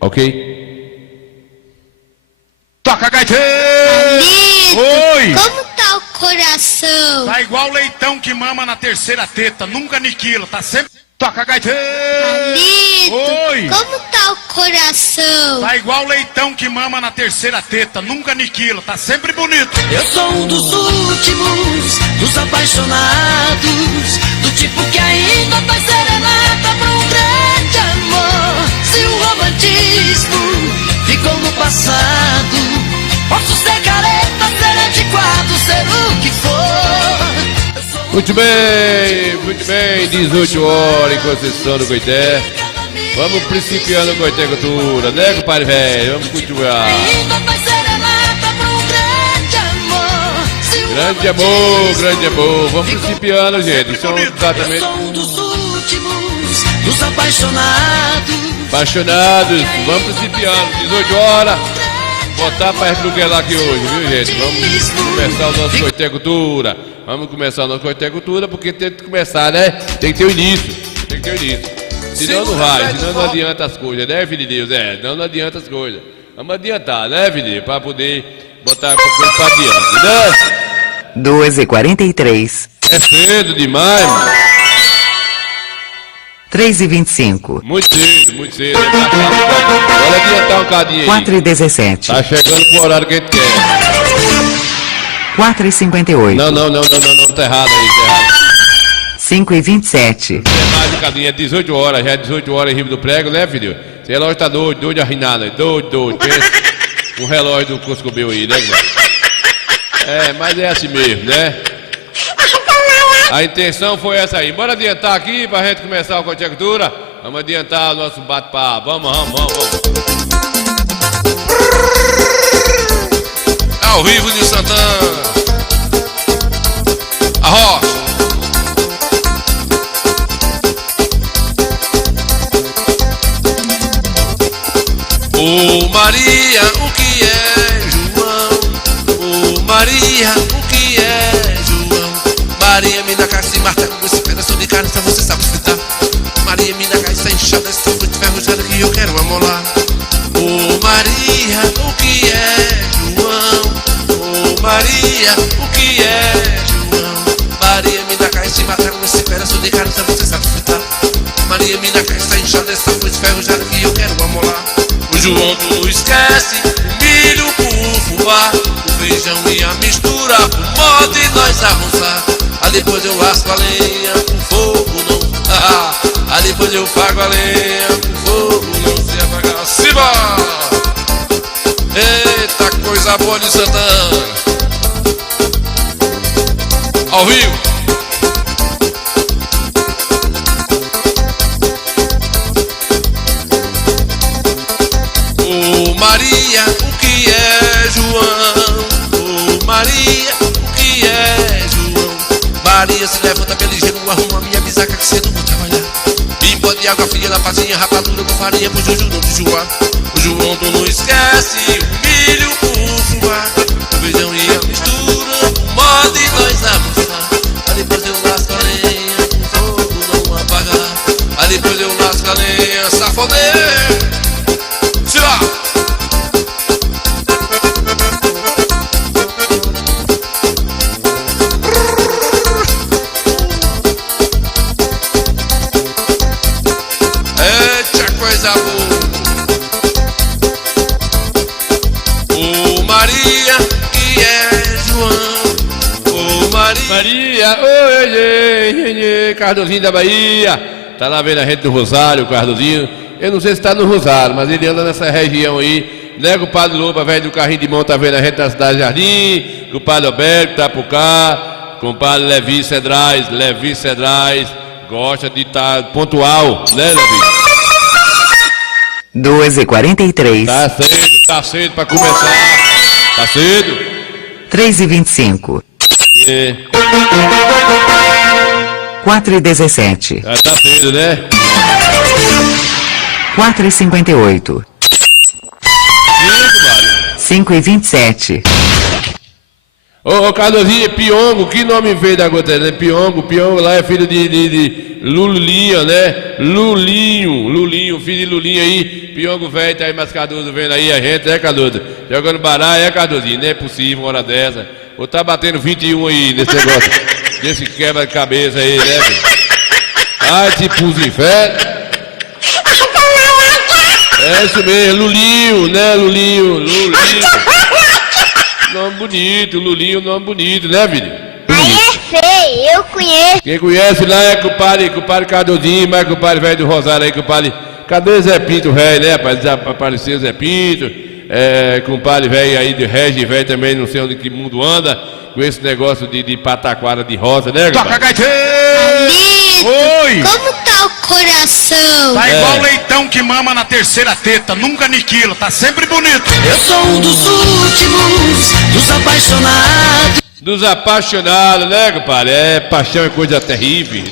Ok. Toca, gaiteiro! Palito, Oi! como tá o coração? Tá igual leitão que mama na terceira teta, nunca aniquila, tá sempre... Toca, gaiteiro! Palito, Oi! como tá o coração? Tá igual leitão que mama na terceira teta, nunca aniquila, tá sempre bonito. Eu sou um dos últimos, dos apaixonados, do tipo que ainda faz serenata pra um grande amor. Se o romantismo ficou no passado, posso ser careta, ser antiquado, ser o que for. Muito bem, 18 horas em Conceição do Coité. Vamos principiando o Coité Cultura, né, compadre velho? Vamos continuar. Ainda faz serenata pra um grande amor. Se o Grande amor. Vamos principiando, gente. Isso é um Eu tratamento. sou um dos últimos, dos apaixonados. Apaixonados, vamos principiando, 18 horas. Botar pra lá aqui hoje, viu, gente? Vamos começar o nosso Coité Cultura. Vamos começar o nosso Coité Cultura, porque tem que começar, né? Tem que ter o início. Senão não vai, senão não adianta as coisas, né, filho de Deus? Não adianta as coisas. Vamos adiantar, né, filho? Pra poder botar a coisa pra adiante, né? 2h43. É cedo demais, mano. 3h25. Muito cedo. Bora adiantar um cadinho aí. 4h17. Tá chegando pro horário que a gente quer. 4h58. Não, tá errado aí, tá errado. 5h27. É mais um cadinho, é 18 horas, já é 18 horas em Rio do Prego, né, filho? Esse relógio tá doido arrinado, doido. Pensa um relógio do Coscobel aí, né, cara? É, mas é assim mesmo, né? A intenção foi essa aí. Bora adiantar aqui pra gente começar a Coité Cultura. Vamos adiantar o nosso bate-papo. Vamos. Ao vivo de Santana. A rocha. Ô Maria, o que é João? Ô Maria, o que é João? Maria, me dá caixa Marta com esse pedaço de carne, então você sabe fritar. Maria, me dá caixa inchada, essa fruta ferrujada que eu quero amolar. Ô Maria, o que é João? Ô Maria, o que é João? Maria, me dá caixa Marta com esse pedaço de carne, então você sabe fritar. Maria, me dá caixa inchada, essa fruta ferrujada que eu quero amolar. O João tu não esquece, o milho com o fubá, o feijão e a mistura, o modo de nós arrozar. Aí depois eu lasco a lenha, com fogo não. Aí depois eu pago a lenha, com fogo não se apagar. Siba! Eita coisa boa de Santana. Ao vivo. Ô Maria, o que é João? Ô Maria, o que é João? Maria se levanta pelo ligeiro, arruma minha bisaca que cedo vou trabalhar. Bimbo de água fria na pazinha, rapadura com farinha pro Juju não enjoar. O João tu não esquece, o milho com o fubá, o feijão e a mistura, o modo de nós almoçar. Aí depois eu lasco a lenha, com fogo não apagar. Aí depois eu lasco a lenha, safoneiro. Se lá! Eita coisa boa! Ô Maria, que é João? Ô Maria, oi, Cardozinho da Bahia. Tá lá vendo a gente do Rosário, o Cardozinho. Eu não sei se tá no Rosário, mas ele anda nessa região aí. Né, o Padre Loba, velho do carrinho de mão, tá vendo a gente na cidade de Jardim. O Padre Alberto tá por cá. Com o Padre Levi Cedrais, gosta de estar pontual, né, Levi? 2h43. Tá cedo pra começar. Tá cedo. 3h25. É. 4h17. Tá cedo, né? 4h58. 5h27. Ô Cardozinho, Piongo, que nome veio da gota, né? Piongo lá é filho de Lulinha, né? Lulinho, filho de Lulinha aí, Piongo velho, tá aí, mas Cardoso vendo aí a gente, Cardoso? Jogando baralho, Cardosinho, não é possível uma hora dessa. Ou tá batendo 21 aí nesse negócio, desse quebra-cabeça aí, né, filho? Ai, tipo os infernos. É isso mesmo, Lulinho, né, Lulinho. Nome bonito, Lulinho, nome bonito, né, filho? Aí é feio, eu conheço. Quem conhece lá é compadre Cardozinho, mas compadre velho do Rosário aí, compadre. Cadê Zé Pinto, velho, né, rapaz? Apareceu Zé Pinto, compadre velho aí de Regi, velho também, não sei onde que mundo anda, com esse negócio de pataquara de rosa, né, Toca, compadre? gaiteiro! Palito, Oi! como tá o coração? Tá igual leitão que mama na terceira teta, nunca aniquila, tá sempre bonito. Eu sou um dos últimos, dos apaixonados. Dos apaixonados, né, compadre? Paixão é coisa terrível,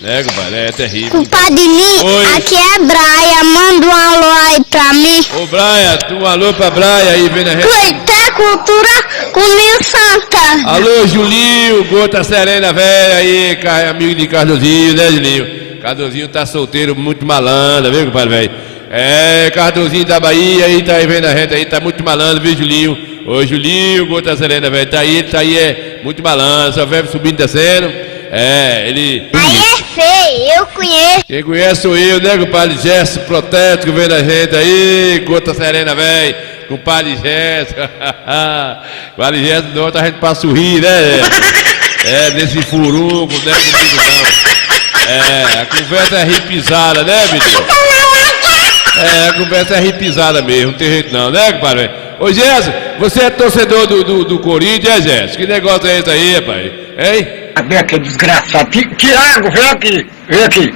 né, compadre? É terrível. Compadre Ninho, Oi. aqui é Braia, manda um alô aí pra mim. Ô, Braia, um alô pra Braia aí, vendo a gente. Cleité Cultura com Ninho Santa. Alô, Julinho, Gota Serena, velho, aí, amigo de Cardozinho, né, Julinho? Cardozinho tá solteiro, muito malandro, viu, compadre, velho? Cardozinho da Bahia, aí, tá aí vendo a gente aí, tá muito malandro, viu, Julinho? Ô, Julinho, Gota Serena, velho, tá aí, é muito malandro, só vai subindo e descendo. Ele... Aí é feio, eu conheço. Quem conhece sou eu, né, compadre Gesso, protético, vendo a gente aí, Gota Serena, velho, compadre Gesso, compadre Gesso, não, a gente pra sorrir, né, nesse furunco, né, comigo não, a conversa é ripisada, né, menino? A conversa é ripisada mesmo, não tem jeito não, né, compadre? Ô, Gesso, você é torcedor do Corinthians, Gesso? Que negócio é esse aí, rapaz, hein? Cadê aquele desgraçado? Tiago, vem aqui.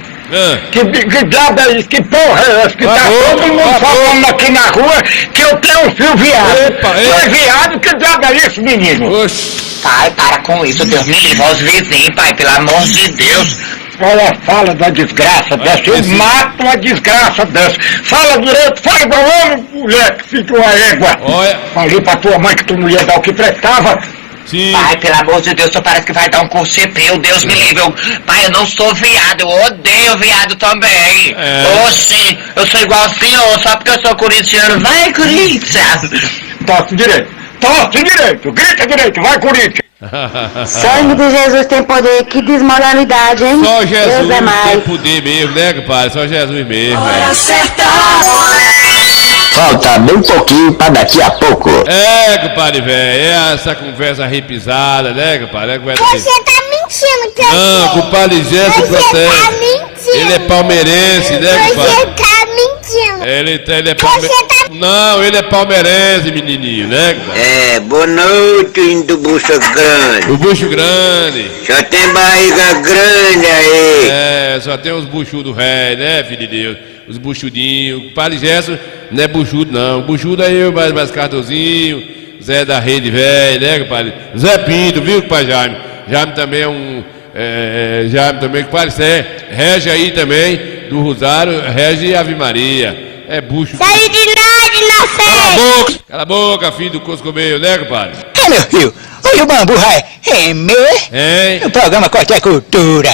Que diabo é isso? Que porra é essa? Que tá todo mundo falando aqui na rua que eu tenho um filho viado. Tu é viado? Que diabo é isso, menino? Oxi. Pai, para com isso, Deus me livre aos vizinhos, pai, pelo amor de Deus. Olha, fala da desgraça dessa, eu mato uma desgraça dessa. Fala direito, fala igual homem, mulher que fica uma égua. Olha. Falei pra tua mãe que tu não ia dar o que prestava. Sim. Pai, pelo amor de Deus, só parece que vai dar um curso CP, Deus me livre. Pai, eu não sou viado, eu odeio viado também. Oxi, eu sou igual ao senhor, só porque eu sou corintiano. Vai, Corinthians! Torce direito, grita direito, vai Corinthians. Sangue de Jesus tem poder, que desmoralidade, hein? Só Jesus Deus é mais. tem poder mesmo, né, compadre? Só Jesus mesmo, velho. Falta bem pouquinho pra daqui a pouco. Compadre, velho, essa conversa repisada, né, compadre? Você tá mentindo pra Não, compadre Gesso Você tá protege. mentindo. Ele é palmeirense, né, Você compadre? tá mentindo. Ele é Você tá... Não, ele é palmeirense, menininho, né, compadre? Boa noite, do bucho grande. O bucho grande. Só tem barriga grande aí. Só tem os buchudos velhos, né, filho de Deus? Os buchudinhos. O Padre Gesso não é buchudo, não. O buchudo é eu, mais Cardozinho, Zé da Rede Velho, né, compadre? Zé Pinto, viu, compadre Jaime? Jaime também é um... Jaime também, compadre Sé. Rege aí também, do Rosário, Rege e Ave Maria. É bucho. Sai de nós, inocente. Cala a boca, filho do Coscomeio, né, compadre? Meu filho, hoje o bambu vai Hein? no programa Qualquer Cultura.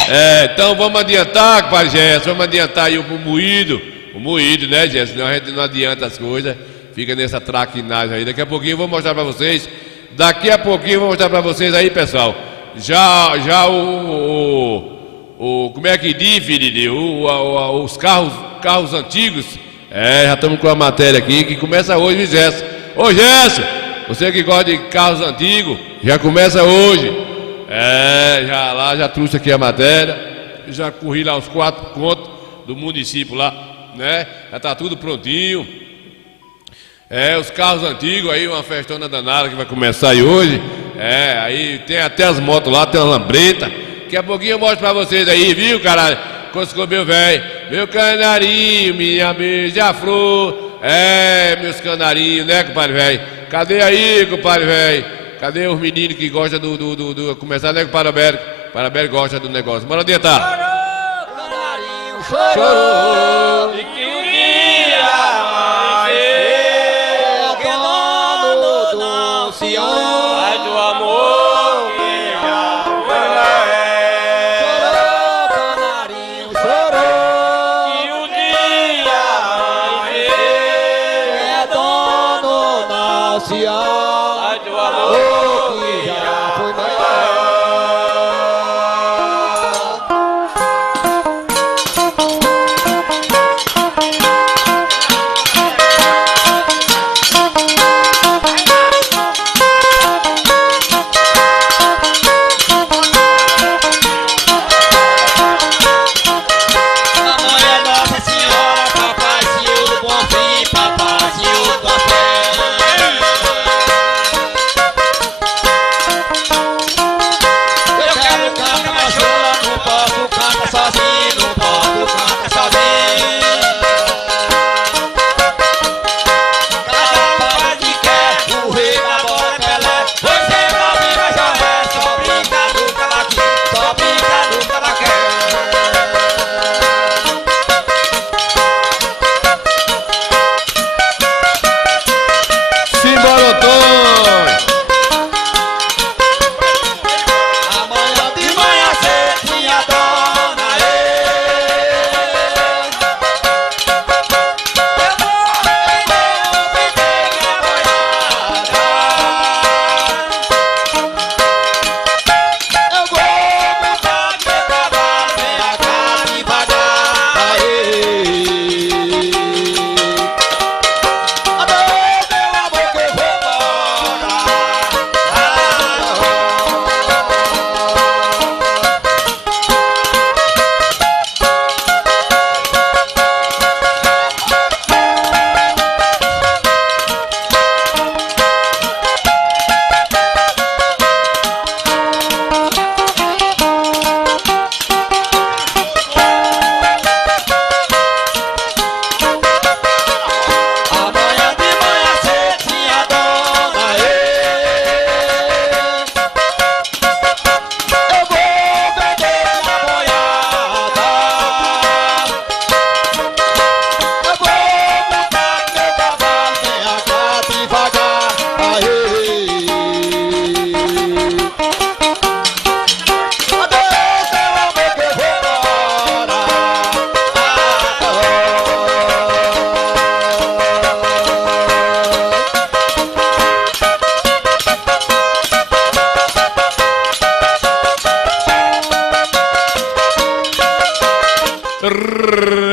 Então vamos adiantar, compadre Gesso, vamos adiantar aí o moído. O moído, né, Gesso? Senão a gente não adianta as coisas, fica nessa traquinagem aí. Daqui a pouquinho eu vou mostrar pra vocês. Aí, pessoal. Já o como é que diz, filho de Deus? Os carros antigos. Já estamos com a matéria aqui que começa hoje, viu, Gesso? Ô, Gesso, você que gosta de carros antigos, já começa hoje. Já trouxe aqui a matéria. Já corri lá os 4 contos do município lá, né? Já tá tudo prontinho. Os carros antigos aí, uma festona danada que vai começar aí hoje. Aí tem até as motos lá, tem uma lambreta. Daqui a pouquinho eu mostro pra vocês aí, viu, caralho? Coscobeu velho, meu canarinho, minha beija-flor. Meus canarinhos, né, compadre velho? Cadê aí, compadre velho? Cadê os meninos que gostam do começar, né, compadre Alberto? Compadre Alberto gosta do negócio. Bora adiantar. Chorou, canarinho, chorou. E que um dia vai ser que dono não se vai do amor que já foi. Chorou, canarinho, chorou. E o dia oficial. Ai do amor que já foi maior.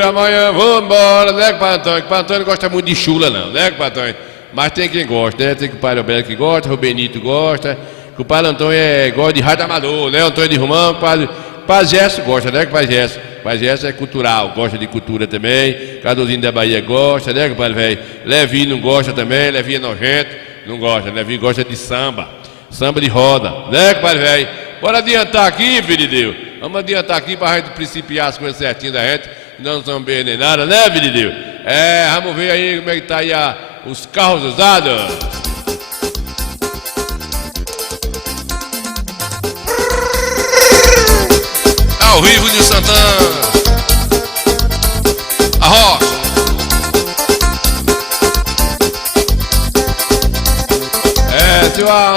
Amanhã vamos embora, né, Pai Antônio? Pai Antônio não gosta muito de chula, não, né, Pai Antônio? Mas tem quem gosta, né? Tem que o Pai Alberto que gosta, o Benito gosta, que o Pai Antônio gosta de rádio amador, né? O Antônio de Romão, o Pai Gesso gosta, né, Pai Gesso? Pai Gesso é cultural, gosta de cultura também. Cardozinho da Bahia gosta, né, Pai Velho? Levi não gosta também, Levi é nojento, não gosta. Levi gosta de samba, samba de roda, né, Pai Velho? Bora adiantar aqui, filho de Deus. Vamos adiantar aqui pra gente principiar as coisas certinhas da gente. Não estamos bem nem nada, né, filho de Deus? Vamos ver aí como é que tá aí os carros usados. Ao vivo de Santana, a rocha.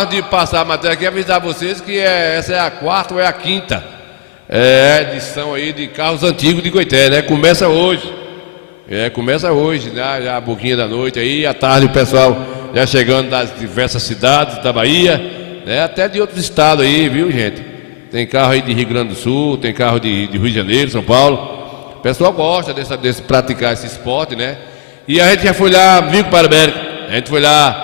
Antes de passar a matéria aqui, avisar vocês que essa é a quarta ou é a quinta edição aí de carros antigos de Goité, né? Começa hoje. Começa hoje, né? Já a pouquinho da noite aí, à tarde o pessoal já chegando das diversas cidades da Bahia, né? Até de outros estados aí, viu, gente? Tem carro aí de Rio Grande do Sul, tem carro de Rio de Janeiro, São Paulo. O pessoal gosta desse praticar esse esporte, né? E a gente já foi lá, viu, Parabénico? A gente foi lá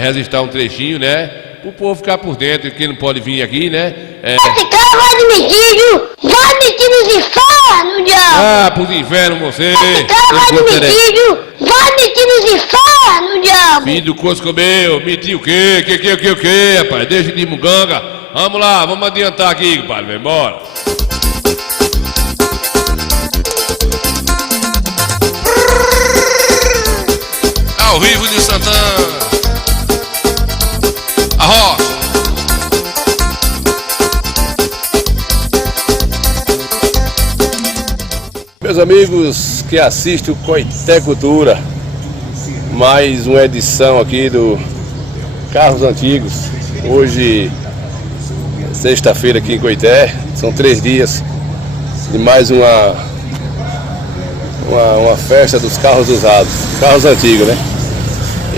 registrar um trechinho, né? O povo ficar por dentro, quem não pode vir aqui, né? Esse cara vai admitir, vai admitir nos infernos, diabo! Pros infernos você! Esse cara vai admitir, vai admitir nos infernos, diabo! Filho do Cosco meu, mentir o quê? O quê, rapaz? Deixa de muganga. Vamos lá, vamos adiantar aqui, compadre, vem embora. Ao vivo de Santana, a rocha. Meus amigos que assistem o Goité Cultura, mais uma edição aqui do Carros Antigos. Hoje, sexta-feira aqui em Goité, são 3 dias de mais uma festa dos carros usados, carros antigos, né?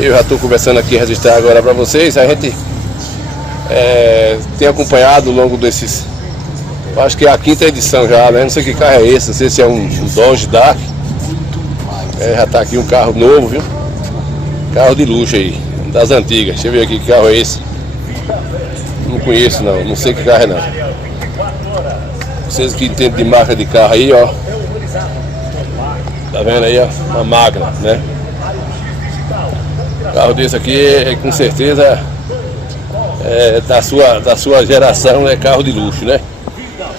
Eu já estou conversando aqui, registrar agora para vocês. A gente tem acompanhado ao longo desses... Acho que é a 5ª edição já, né? Não sei que carro é esse, não sei se é um Dodge Dark. Já está aqui um carro novo, viu? Carro de luxo aí, das antigas. Deixa eu ver aqui que carro é esse. Não conheço não, não sei que carro é não. Vocês que entendem de marca de carro aí, ó. Tá vendo aí, ó? Uma máquina, né? Carro desse aqui com certeza da sua geração, é carro de luxo, né?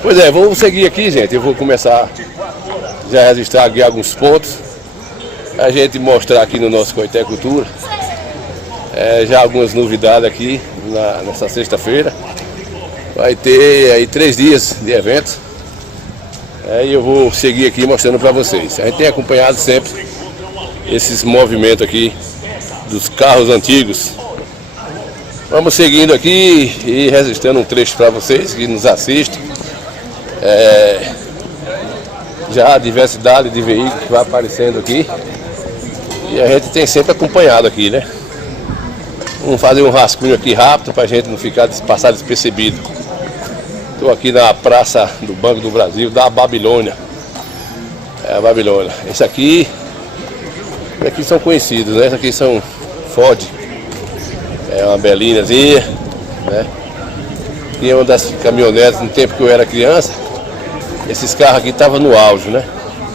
Pois é, vamos seguir aqui, gente. Eu vou começar já a registrar aqui alguns pontos. A gente mostrar aqui no nosso Coité Cultura já algumas novidades aqui nessa sexta-feira. Vai ter aí 3 dias de evento. E eu vou seguir aqui mostrando para vocês. A gente tem acompanhado sempre esses movimentos aqui dos carros antigos. Vamos seguindo aqui e registrando um trecho para vocês que nos assistem. Já a diversidade de veículos que vai aparecendo aqui. E a gente tem sempre acompanhado aqui, né? Vamos fazer um rascunho aqui rápido para a gente não passar despercebido. Estou aqui na Praça do Banco do Brasil, da Babilônia. A Babilônia. Esse aqui são conhecidos, né? Esse aqui são Ford. É uma Belinazinha, né? E é uma das caminhonetes no tempo que eu era criança. Esses carros aqui estavam no auge, né?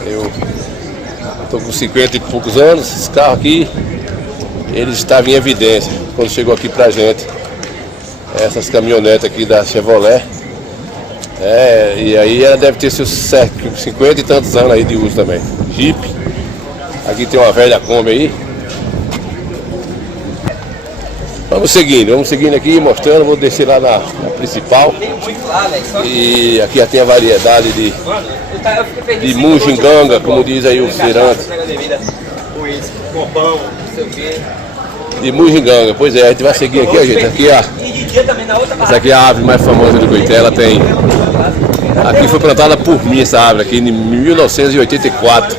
Eu estou com 50 e poucos anos, esses carros aqui, eles estavam em evidência quando chegou aqui pra gente. Essas caminhonetes aqui da Chevrolet. E aí ela deve ter seus 50 e tantos anos aí de uso também. Jeep. Aqui tem uma velha Kombi aí. Vamos seguindo aqui, mostrando, vou descer lá na principal. E aqui já tem a variedade de munginganga, como diz aí o Cirante. De munginganga, pois é, a gente vai seguir aqui, ó, gente. Essa aqui é a árvore mais famosa do Coité, ela tem... Aqui foi plantada por mim essa árvore, aqui em 1984.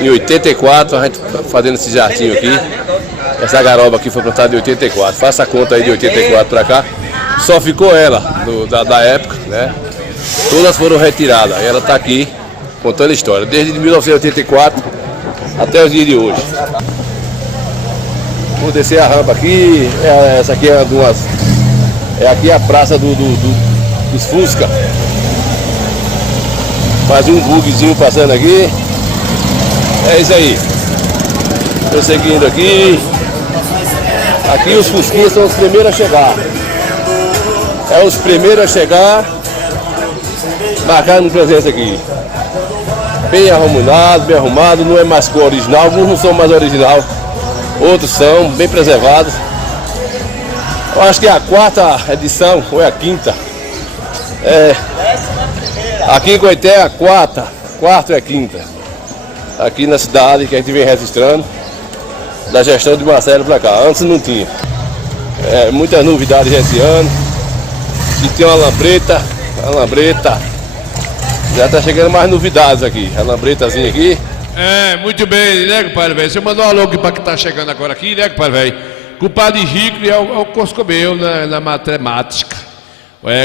Em 84, a gente fazendo esse jardim aqui. Essa garoba aqui foi plantada em 84. Faça a conta aí de 84 para cá. Só ficou ela, da época, né? Todas foram retiradas. Ela está aqui contando a história. Desde 1984 até os dias de hoje. Vou descer a rampa aqui. Essa aqui é aqui a praça dos Fusca. Mais um bugzinho passando aqui. É isso aí. Estou seguindo aqui. Aqui os Fusquinhas são os primeiros a chegar. Os primeiros a chegar, marcando presença aqui. Bem arrumado, não é mais cor original, alguns não são mais original, outros são bem preservados. Eu acho que é a 4ª edição, ou é a 5ª. Aqui em Coité é a 4ª e a 5ª. Aqui na cidade que a gente vem registrando. Da gestão de Marcelo para cá, antes não tinha. Muitas novidades esse ano. E tem uma lambreta. Já tá chegando mais novidades aqui. A lambretazinha aqui. Muito bem, né, compadre velho? Você mandou um alô aqui para que tá chegando agora aqui, né, compadre velho? Compadre Rico é o Coscobeu na matemática.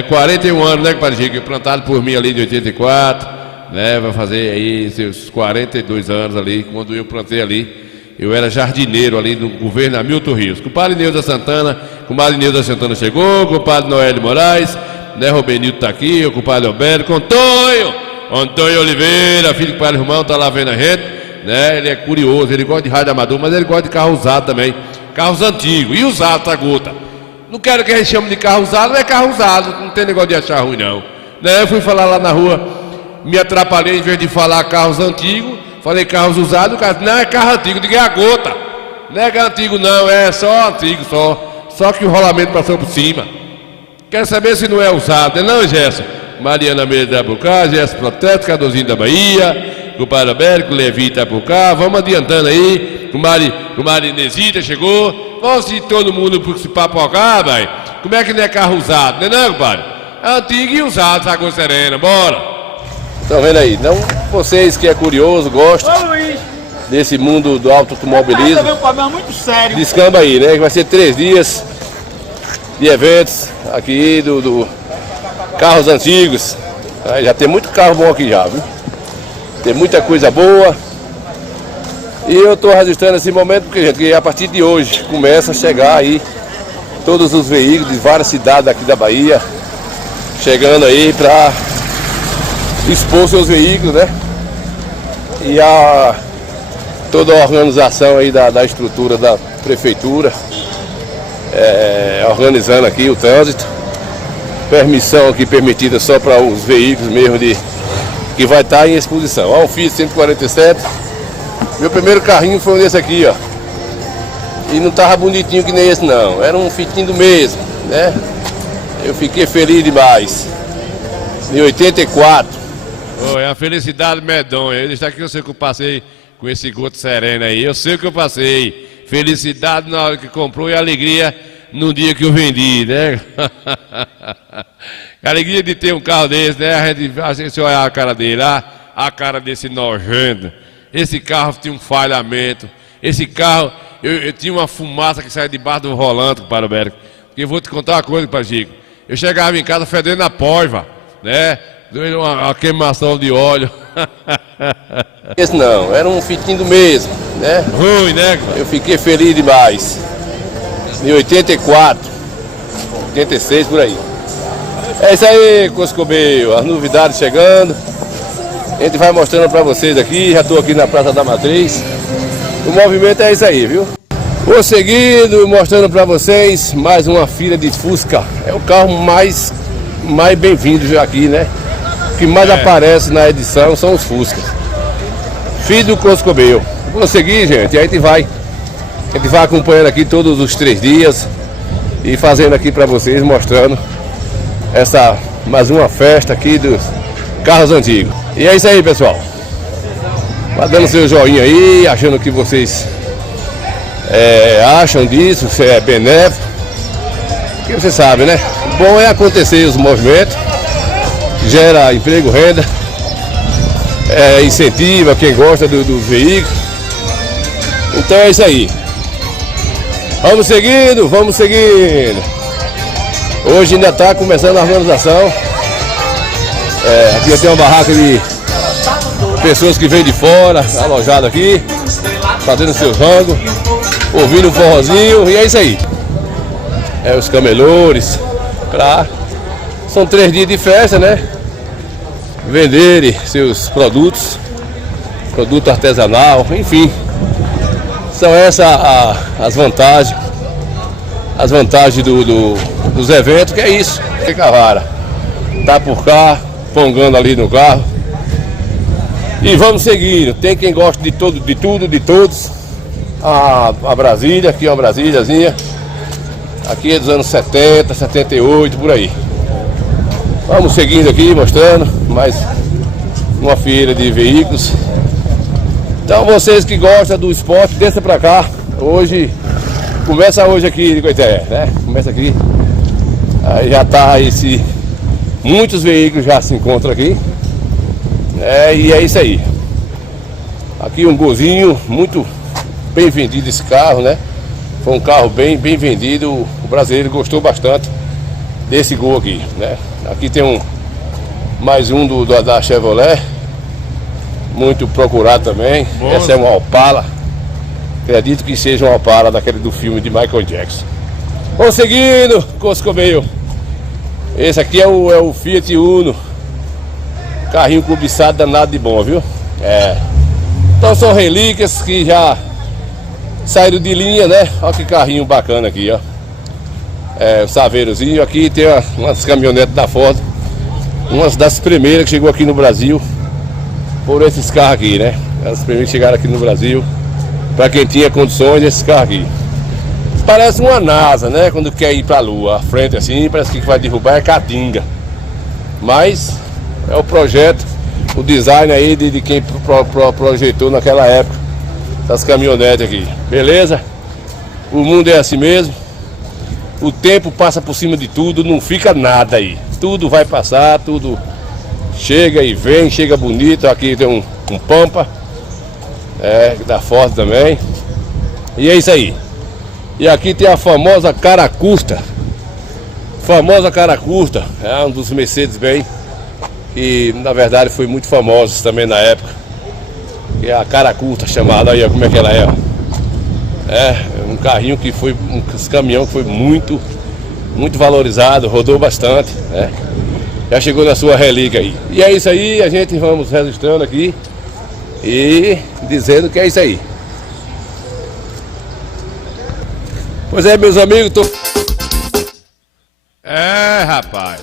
41 anos, né, compadre Rico? Plantado por mim ali de 84, né? Vai fazer aí seus 42 anos ali, quando eu plantei ali. Eu era jardineiro ali no governo Hamilton Rios. Compadre Neuza Santana, comadre Neuza Santana chegou, compadre Noélio Moraes, né, Robenildo tá aqui, o compadre Alberto, com Antônio Oliveira, filho do compadre Romão, tá lá vendo a gente, né, ele é curioso, ele gosta de rádio amador, mas ele gosta de carro usado também, carros antigos, e usado, tá, Guta? Não quero que a gente chame de carro usado, não é carro usado, não tem negócio de achar ruim não, né, eu fui falar lá na rua, me atrapalhei, em vez de falar carros antigos, falei carros usados, o cara disse, não, é carro antigo, diga a Gota. Não é antigo não, é só antigo, só que o rolamento passou por cima. Quero saber se não é usado, não, Gerson? Mariana Meira da Bucá, Gerson Proteto, Cardozinho da Bahia, compadre Alberto, Levi tá por cá, vamos adiantando aí, comadre Inesita chegou, vamos de todo mundo por esse papocar, vai. Como é que não é carro usado, não, compadre? É antigo e usado, Sagô Serena, bora. Estão vendo aí? Então, vocês que é curioso, gostam, desse mundo do automobilismo. Também um problema muito sério. Descamba aí, né? Que vai ser 3 dias de eventos aqui do carros antigos. Aí já tem muito carro bom aqui já, viu? Tem muita coisa boa. E eu estou registrando esse momento porque, gente, que a partir de hoje começa a chegar aí todos os veículos de várias cidades aqui da Bahia, chegando aí para expor seus veículos, né? E toda a organização aí da estrutura da prefeitura, organizando aqui o trânsito. Permissão aqui permitida só para os veículos mesmo que vai estar em exposição. Ó, o Fiat 147. Meu primeiro carrinho foi esse aqui, ó. E não tava bonitinho que nem esse não. Era um fitinho do mesmo, né? Eu fiquei feliz demais. Em 84. Oh, é uma felicidade medonha. Eu disse aqui, eu sei que eu passei com esse Gol Sereno aí. Eu sei que eu passei. Felicidade na hora que comprou e alegria no dia que eu vendi, né? A alegria de ter um carro desse, né? A gente olhar a cara dele, a cara desse nojento. Esse carro tinha um falhamento. Esse carro, eu tinha uma fumaça que saía debaixo do volante, para o Bérico. Porque eu vou te contar uma coisa, Pachico. Eu chegava em casa fedendo a poiva, né? Deu uma queimação de óleo. Esse não, era um fitinho do mesmo, né? Ruim, né? Eu fiquei feliz demais. Em 84, 86, por aí. É isso aí, Coscobeio, as novidades chegando. A gente vai mostrando para vocês aqui, já estou aqui na Praça da Matriz. O movimento é isso aí, viu? Vou seguindo, mostrando para vocês mais uma fila de Fusca. É o carro mais bem-vindo aqui, né? O que mais aparece na edição são os Fuscas. Filho do Coscobeio. Vou seguir, gente, e aí a gente vai acompanhando aqui todos os 3 dias e fazendo aqui para vocês, mostrando mais uma festa aqui dos carros antigos. E é isso aí, pessoal. Vai dando seu joinha aí, achando que vocês acham disso, se é benéfico. Porque você sabe, né? O bom é acontecer os movimentos, gera emprego, renda, incentiva quem gosta dos veículos. Então é isso aí. Vamos seguindo, vamos seguindo. Hoje ainda está começando a organização. Aqui tem uma barraca de pessoas que vêm de fora, alojado aqui, fazendo seus rangos, ouvindo um forrozinho, e é isso aí. Os camelores, são 3 dias de festa, né? Venderem seus produto artesanal, enfim. São essas as vantagens dos eventos, que é isso. Que Cavara tá por cá, pongando ali no carro. E vamos seguindo. Tem quem gosta de tudo, de todos. A Brasília, aqui é uma Brasíliazinha. Aqui é dos anos 70, 78, por aí. Vamos seguindo aqui, mostrando mais uma feira de veículos. Então vocês que gostam do esporte, desça pra cá. Começa hoje aqui de Coité, né? Começa aqui. Aí já tá muitos veículos já se encontram aqui. E é isso aí. Aqui um Golzinho, muito bem vendido esse carro, né? Foi um carro bem vendido. O brasileiro gostou bastante desse Gol aqui, né? Aqui tem mais um da Chevrolet, muito procurado também. Nossa. Essa é uma Opala. Acredito que seja uma Opala daquele do filme de Michael Jackson. Vamos seguindo, Coscobeio. Esse aqui é o Fiat Uno. Carrinho cobiçado, danado de bom, viu? Então são relíquias que já saíram de linha, né? Olha que carrinho bacana aqui, ó. O Saveirozinho. Aqui tem umas caminhonetes da Ford. Umas das primeiras que chegou aqui no Brasil. Foram esses carros aqui, né? As primeiras que chegaram aqui no Brasil. Para quem tinha condições, esses carros aqui. Parece uma NASA, né? Quando quer ir pra Lua. A frente assim, parece que vai derrubar é Caatinga. Mas é o projeto, o design aí de quem projetou naquela época. Das caminhonetes aqui. Beleza? O mundo é assim mesmo. O tempo passa por cima de tudo, não fica nada aí. Tudo vai passar, tudo chega e vem, chega bonito. Aqui tem um Pampa. da Ford também. E é isso aí. E aqui tem a famosa Caracusta. Famosa Caracusta, é um dos Mercedes-Benz que na verdade foi muito famoso também na época. Que é a Caracusta chamada, aí ó, como é que ela é, ó. É um carrinho que foi, um caminhão que foi muito valorizado, rodou bastante, né? Já chegou na sua relíquia aí. E é isso aí, a gente vamos registrando aqui e dizendo que é isso aí. Pois é, meus amigos, rapaz.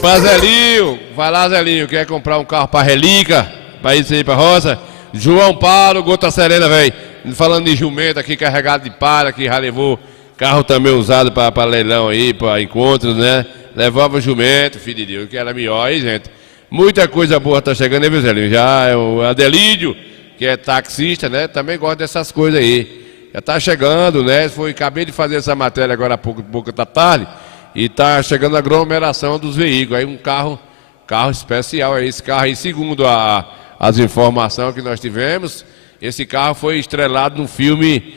Pra Zelinho, vai lá, Zelinho, quer comprar um carro pra relíquia, pra isso aí, pra roça? João Paulo, Gota Serena, velho. Falando de jumento aqui, carregado de palha, que já levou carro também usado pra leilão aí, pra encontros, né? Levava jumento, filho de Deus, que era melhor aí, gente. Muita coisa boa tá chegando aí, viu, Zelinho? Já o Adelídio, que é taxista, né? Também gosta dessas coisas aí. Já tá chegando, né? Acabei de fazer essa matéria agora há pouco da tarde. E tá chegando a aglomeração dos veículos. Aí um carro especial, é esse carro aí, segundo as informações que nós tivemos, esse carro foi estrelado no filme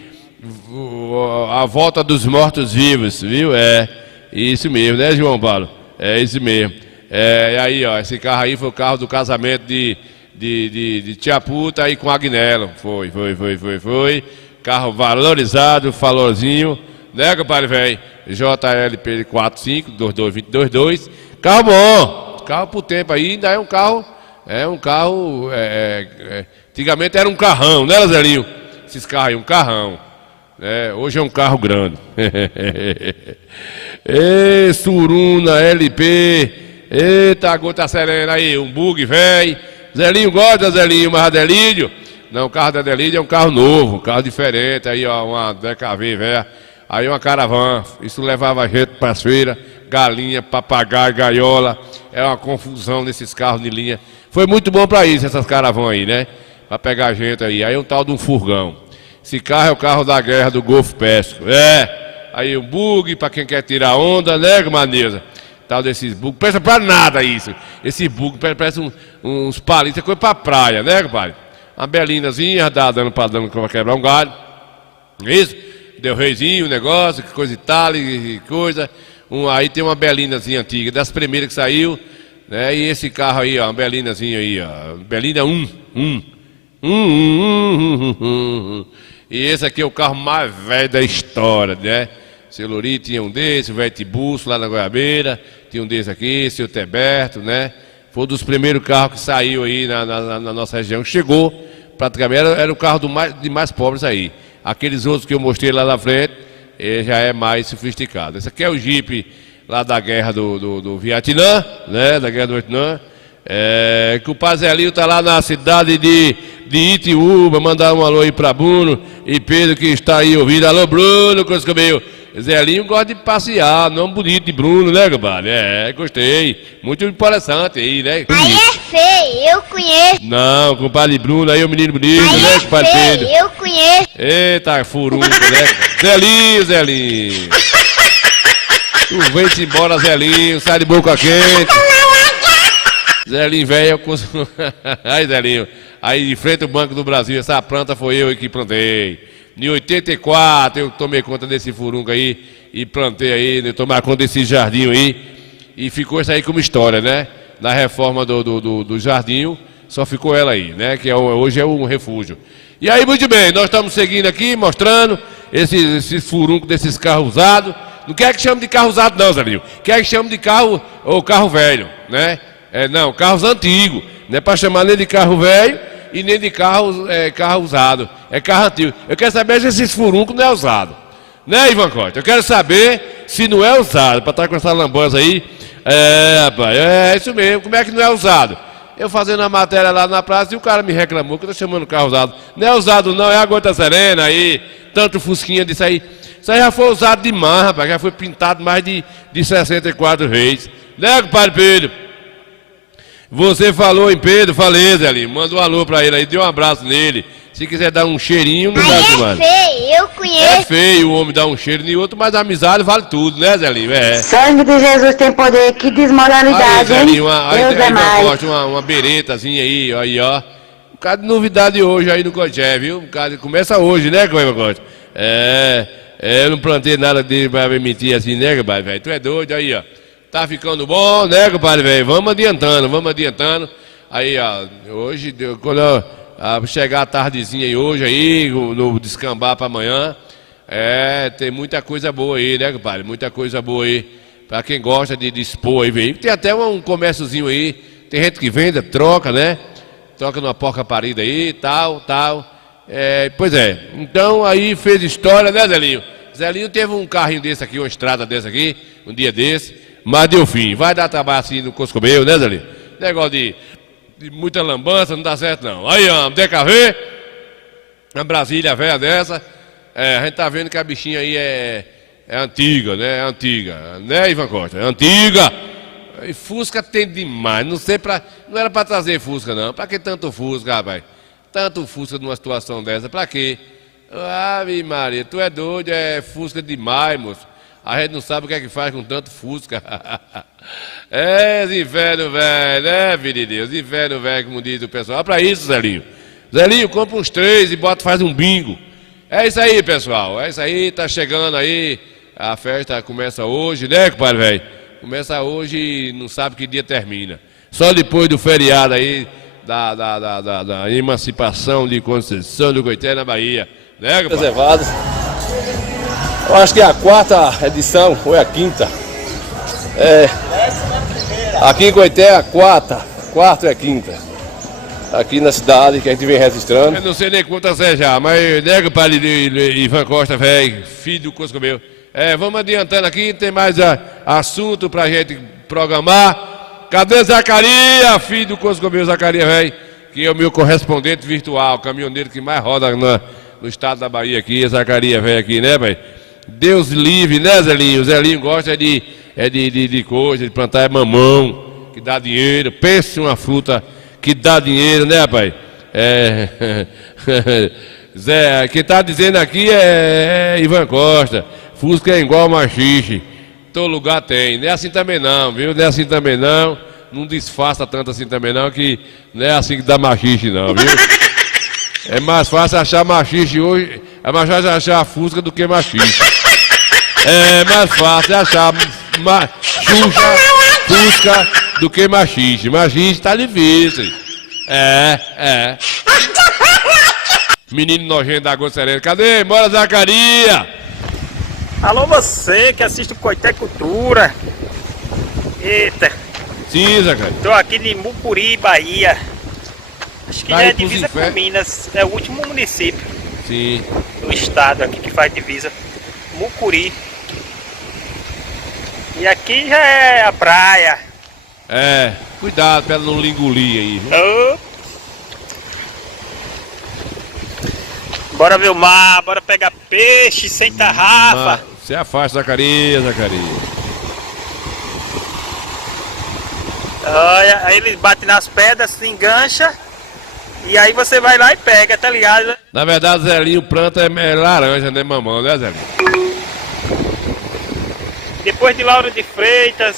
A Volta dos Mortos-Vivos, viu? É, isso mesmo, né, João Paulo? É isso mesmo. E aí, ó, esse carro aí foi o carro do casamento de Tia Puta aí com Agnello. Foi. Carro valorizado, valorzinho, né, compadre, velho? JLP 45, 2222. Carro bom, carro pro tempo aí, ainda é um carro, antigamente era um carrão, né, Zelinho? Esses carros aí, um carrão. Hoje é um carro grande. Suruna, LP, eita, Gota Serena aí, um bug, velho. Zelinho gosta, Zelinho, mas Adelídio? Não, o carro da Adelídio é um carro novo, um carro diferente, aí ó, uma DKV, velho. Aí uma caravana, isso levava gente para as feiras, galinha, papagaio, gaiola, é uma confusão nesses carros de linha. Foi muito bom para isso, essas caravanas aí, né? Para pegar gente aí. Aí um tal de um furgão. Esse carro é o carro da guerra do Golfo Pérsico. Aí um bug para quem quer tirar onda, né, Maneza? Tal desses bug, presta para nada isso. Esse bug parece uns palitos, é coisa para praia, né, compadre? Uma belinazinha, dando para quebrar um galho. Isso? Deu reizinho, negócio, coisa e tal, e coisa. Aí tem uma belinazinha antiga, das primeiras que saiu, né? E esse carro aí, ó, uma belinazinha aí, ó. Belina 1. E esse aqui é o carro mais velho da história, né? Seu Luri tinha um desse, o velho Tiburcio lá na Goiabeira, tinha um desse aqui, seu Teberto, né? Foi um dos primeiros carros que saiu aí na nossa região, que chegou, praticamente, era o carro de mais pobres aí. Aqueles outros que eu mostrei lá na frente, já é mais sofisticado. Esse aqui é o Jeep lá da guerra do Vietnã, né? Da guerra do Vietnã. Que o Pazelinho está lá na cidade de Itiúba, mandar um alô aí para Bruno e Pedro que está aí ouvindo. Alô, Bruno, coisa que meio. Zelinho gosta de passear, nome bonito de Bruno, né, compadre? Gostei. Muito interessante aí, né? Aí é feio, eu conheço. Não, compadre Bruno, aí é o menino bonito, aí né, compadre Pedro? Eu conheço. Eita, furunca, né? Zelinho. Tu vem-te embora, Zelinho, sai de boca quente. Zelinho, velho, Aí, Zelinho, aí de frente ao Banco do Brasil, essa planta foi eu que plantei. Em 84 eu tomei conta desse furunca aí e plantei aí, tomei conta desse jardim aí. E ficou isso aí como história, né? Na reforma do jardim, só ficou ela aí, né? Que hoje é um refúgio. E aí, muito bem, nós estamos seguindo aqui, mostrando esse furunco desses carros usados. Não quer que chame de carro usado não, Zelinho. Quer que chame de carro ou carro velho, né? Não, carros antigos. Não é para chamar nem de carro velho e nem de carro usado. É carro antigo. Eu quero saber se esses furuncos não é usado. Né, Ivan Costa? Eu quero saber se não é usado. Para estar com essa lambança aí. Rapaz, é isso mesmo. Como é que não é usado? Eu fazendo a matéria lá na praça e o cara me reclamou que eu estou chamando carro usado. Não é usado não, é a Gota Serena aí. Tanto fusquinha disso aí. Isso aí já foi usado demais, rapaz. Já foi pintado mais de 64 vezes. Né, compadre Pedro? Você falou em Pedro, falei, Zelinho. Manda um alô pra ele aí, dê um abraço nele. Se quiser dar um cheirinho, não dá demais. É feio, eu conheço. É feio o homem dar um cheiro em outro, mas a amizade vale tudo, né, Zelinho? Sangue de Jesus tem poder, que desmoralidade, aí, Zelinho, hein? Deus é mais. Uma beretazinha aí, ó. bocado de novidade hoje aí no Coité, viu? Um bocado, começa hoje, né, Coelho Costa? Eu não plantei nada dele pra me mentir assim, né, compadre, velho? Tu é doido aí, ó. Tá ficando bom, né, compadre, velho? Vamos adiantando. Aí, ó, hoje, quando chegar a tardezinha aí hoje aí, no descambar pra amanhã, tem muita coisa boa aí, né, compadre? Muita coisa boa aí, pra quem gosta de expor aí, veículo. Tem até um comérciozinho aí, tem gente que vende, troca, né? Troca numa porca parida aí, tal. Pois é, então aí fez história, né, Zelinho? Zelinho teve um carrinho desse aqui, uma estrada desse aqui, um dia desse, mas deu fim. Vai dar trabalho assim no Coscomeio, né, Zelinho? Negócio de muita lambança, não dá certo não. Aí, ó, DKV, uma Brasília velha dessa, a gente tá vendo que a bichinha aí é antiga, né? É antiga, né, Ivan Costa? É antiga! E Fusca tem demais, não era pra trazer Fusca não, pra que tanto Fusca, rapaz? Tanto Fusca numa situação dessa, pra quê? Ave Maria, tu é doido, é Fusca demais, moço. A gente não sabe o que é que faz com tanto Fusca. Os inferno velho, né, filho de Deus? Inferno velho, como diz o pessoal. Olha pra isso, Zelinho. Zelinho, compra uns 3 e faz um bingo. É isso aí, pessoal. É isso aí, tá chegando aí. A festa começa hoje, né, compadre, velho? Começa hoje e não sabe que dia termina. Só depois do feriado aí, da emancipação de Conceição do Coité na Bahia. Né, compadre? Reservados. Eu acho que é a 4ª edição, ou é a 5ª. Aqui em Coité é a 4ª e a 5ª. Aqui na cidade que a gente vem registrando. Eu não sei nem quantas é já, mas nega para Ivan Costa, velho, filho do Coscomeu. Vamos adiantando aqui, tem mais assunto pra gente programar. Cadê Zacarias, filho do Coscomeu, Zacarias, velho? Que é o meu correspondente virtual, caminhoneiro que mais roda no estado da Bahia aqui, Zacarias, velho, aqui, né, velho? Deus livre, né, Zelinho? O Zelinho gosta de coisa, de plantar mamão, que dá dinheiro. Pense uma fruta que dá dinheiro, né, rapaz? Zé, quem tá dizendo aqui é Ivan Costa. Fusca é igual machixe. Todo lugar tem. Não é assim também não, viu? Não é assim também não. Não disfarça tanto assim também não, que não é assim que dá machixe não, viu? É mais fácil achar machixe hoje, é mais fácil achar Fusca do que machixe. É mais fácil achar Fusca do que machixe. Machixe tá difícil. Menino nojento da Água Serena. Cadê? Bora, Zacarias! Alô, você que assiste o Coité Cultura. Eita. Sim, Zacarias. Tô aqui de Mucuri, Bahia. Acho que já é divisa com Minas. É o último município. Sim. Do estado aqui que faz divisa. Mucuri. E aqui já é a praia. Cuidado pra ela não lhe engolir aí. Bora ver o mar, bora pegar peixe sem tarrafa. Você afasta, Zacarias. Olha, aí ele bate nas pedras, se engancha. E aí você vai lá e pega, tá ligado? Na verdade, Zelinho, planta é laranja, né, mamão, né, Zelinho? Depois de Lauro de Freitas.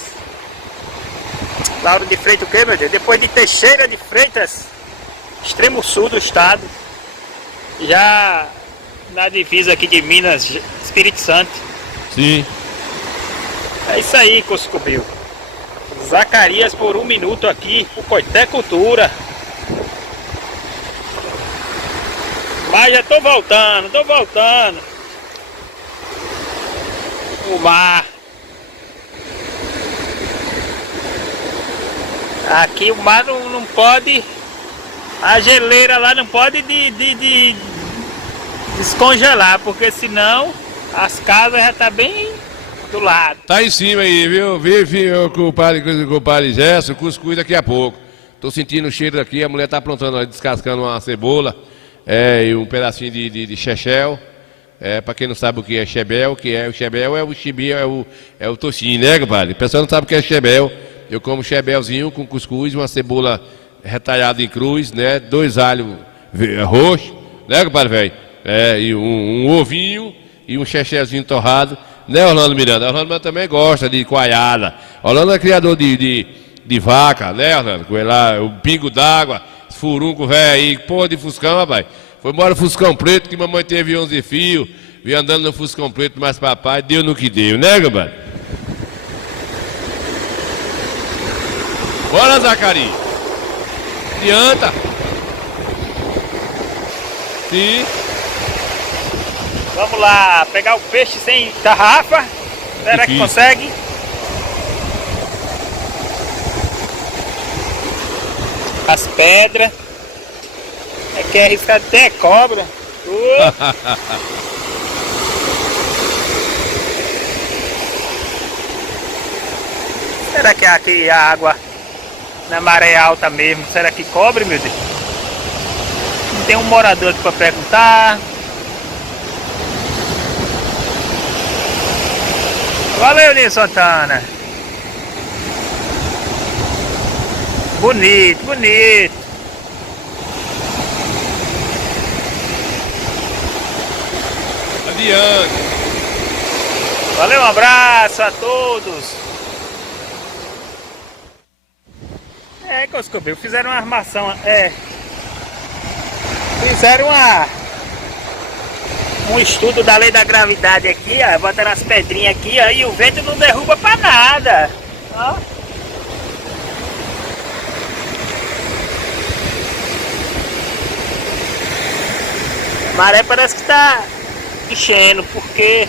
Lauro de Freitas o quê, meu Deus? Depois de Teixeira de Freitas, extremo sul do estado. Já na divisa aqui de Minas, Espírito Santo. Sim. É isso aí, Coscobil. Zacarias por 1 minuto aqui, o Coité Cultura. Mas já tô voltando. O mar. Aqui o mar não pode. A geleira lá não pode descongelar, porque senão as casas já tá bem do lado. Tá em cima aí, viu? Vive o compadre Gerson, cuscuz daqui a pouco. Tô sentindo o cheiro daqui, a mulher tá aprontando, descascando uma cebola e um pedacinho de chechel. Pra quem não sabe o que é chebel, o chebel é o chibi, é o tocinho, né, compadre? O pessoal não sabe o que é chebel. Eu como chebelzinho com cuscuz, uma cebola retalhada em cruz, né? 2 alhos roxos, né, compadre velho? E um ovinho e um chechelzinho torrado, né, Orlando Miranda? Orlando Miranda também gosta de coalhada. Orlando é criador de vaca, né, Orlando? Com lá, o pingo d'água, furunco velho aí, porra de Fuscão, rapaz. Foi embora Fuscão preto, que mamãe teve 11 fios, veio andando no Fuscão preto, mas papai deu no que deu, né, compadre? Bora, Zacarias. Adianta. Sim. Vamos lá, pegar o peixe sem tarrafa. Será que consegue? As pedras. É que é arriscado até cobra. Será que aqui a água na maré alta mesmo? Será que cobre, meu Deus? Não tem um morador aqui pra perguntar. Valeu, Nilson Santana. Bonito, bonito. Adiante. Valeu, um abraço a todos. Coscobil, fizeram uma armação, fizeram um estudo da lei da gravidade aqui, ó, botaram as pedrinhas aqui, ó, e o vento não derruba pra nada, ó. A maré parece que tá enchendo, porque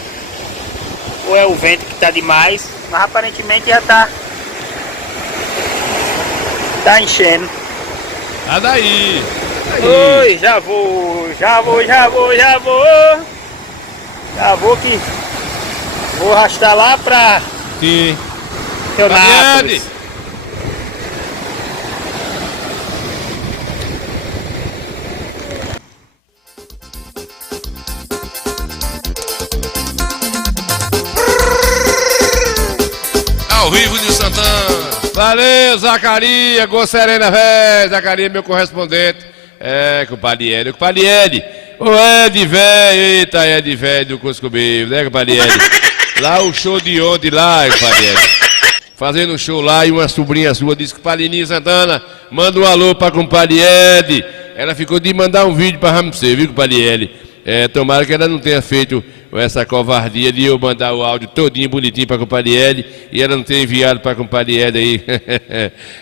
ou é o vento que tá demais, mas aparentemente já tá enchendo. Ah, daí. Oi, já vou que vou arrastar lá pra Teonápolis. Ao vivo de Santana. Valeu, Zacarias, Gol Serena, velho. Zacarias, meu correspondente. Compadre Ed. Compadre Ed. Ô, Ed, velho. Eita, Ed, velho do Coscobeiro, né, compadre Ed? Lá o show de ontem, lá, compadre Ed. Fazendo um show lá e uma sobrinha sua disse que Palininha Santana manda um alô pra compadre Ed. Ela ficou de mandar um vídeo pra você, viu, compadre Ed? Tomara que ela não tenha feito essa covardia de eu mandar o áudio todinho bonitinho pra compadre Ed e ela não tenha enviado pra compadre Ed aí.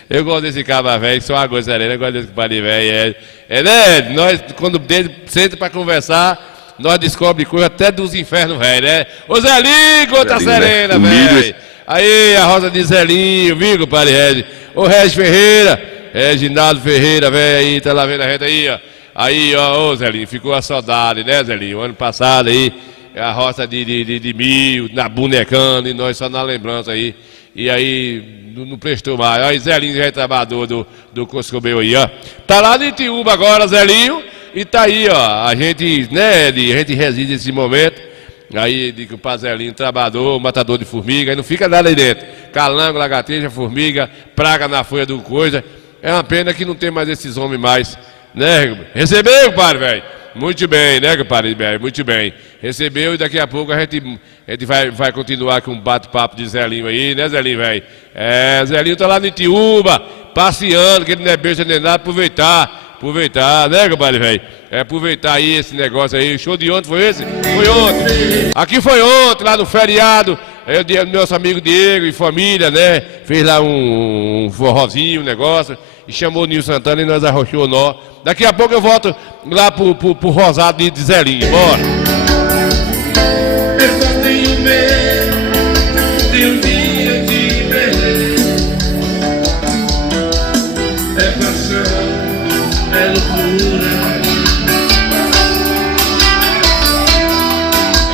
Eu gosto desse cabra velho, só uma coisa serena, eu gosto desse compadre velho. Né, Ed? Nós, quando senta pra conversar, nós descobre coisa até dos infernos, velho, né? Ô Zelinho, gota serena, velho. Aí, a rosa de Zelinho, viu, compadre Ed? Ô Regis Ferreira, Reginaldo Ferreira, velho, aí, tá lá vendo a gente aí, ó. Aí, ó, ô Zelinho, ficou a saudade, né, Zelinho? O ano passado aí, a roça de mil, na bonecando, e nós só na lembrança aí. E aí, não prestou mais. Aí, Zelinho já é trabalhador do Coscobeiro aí, ó. Tá lá de Itiúba agora, Zelinho, e tá aí, ó. A gente, né, a gente reside nesse momento. Aí, digo, o Zelinho, trabalhador, matador de formiga, aí não fica nada aí dentro. Calango, lagartixa, formiga, praga na folha do coisa. É uma pena que não tem mais esses homens mais. Né? Recebeu, compadre, velho? Muito bem, né, compadre, velho? Muito bem. Recebeu e daqui a pouco a gente vai continuar com um bate-papo de Zelinho aí, né, Zelinho, velho? Zelinho tá lá no Itiúba, passeando, que ele não é besta nem nada, aproveitar, né, compadre, velho? Aproveitar aí esse negócio aí. O show de ontem foi esse? Foi ontem. Aqui foi ontem, lá no feriado. Eu, nosso amigo Diego e família, né? Fez lá um forrozinho, um negócio. E chamou o Nilson Santana e nós arrochou o nó. Daqui a pouco eu volto lá pro Rosado de Zelinho. Bora! Eu só tenho medo de um dia te perder. É paixão, é loucura,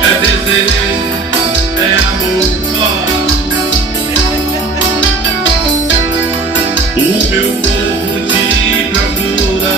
é desejo, é amor. O meu povo te procura.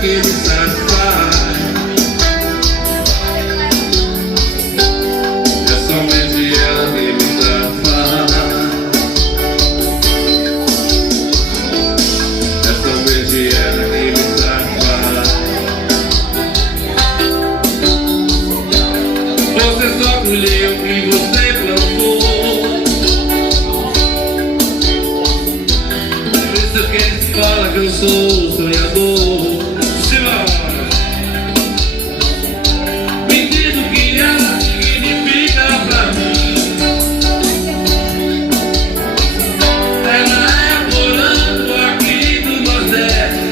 que me satisfaz. É somente ela que me satisfaz. É somente ela que me satisfaz. Você só colheu o que você plantou. Por isso que eles falam que eu sou sonhador. Me diz o que ela significa pra mim. Ela é morango aqui do Nordeste.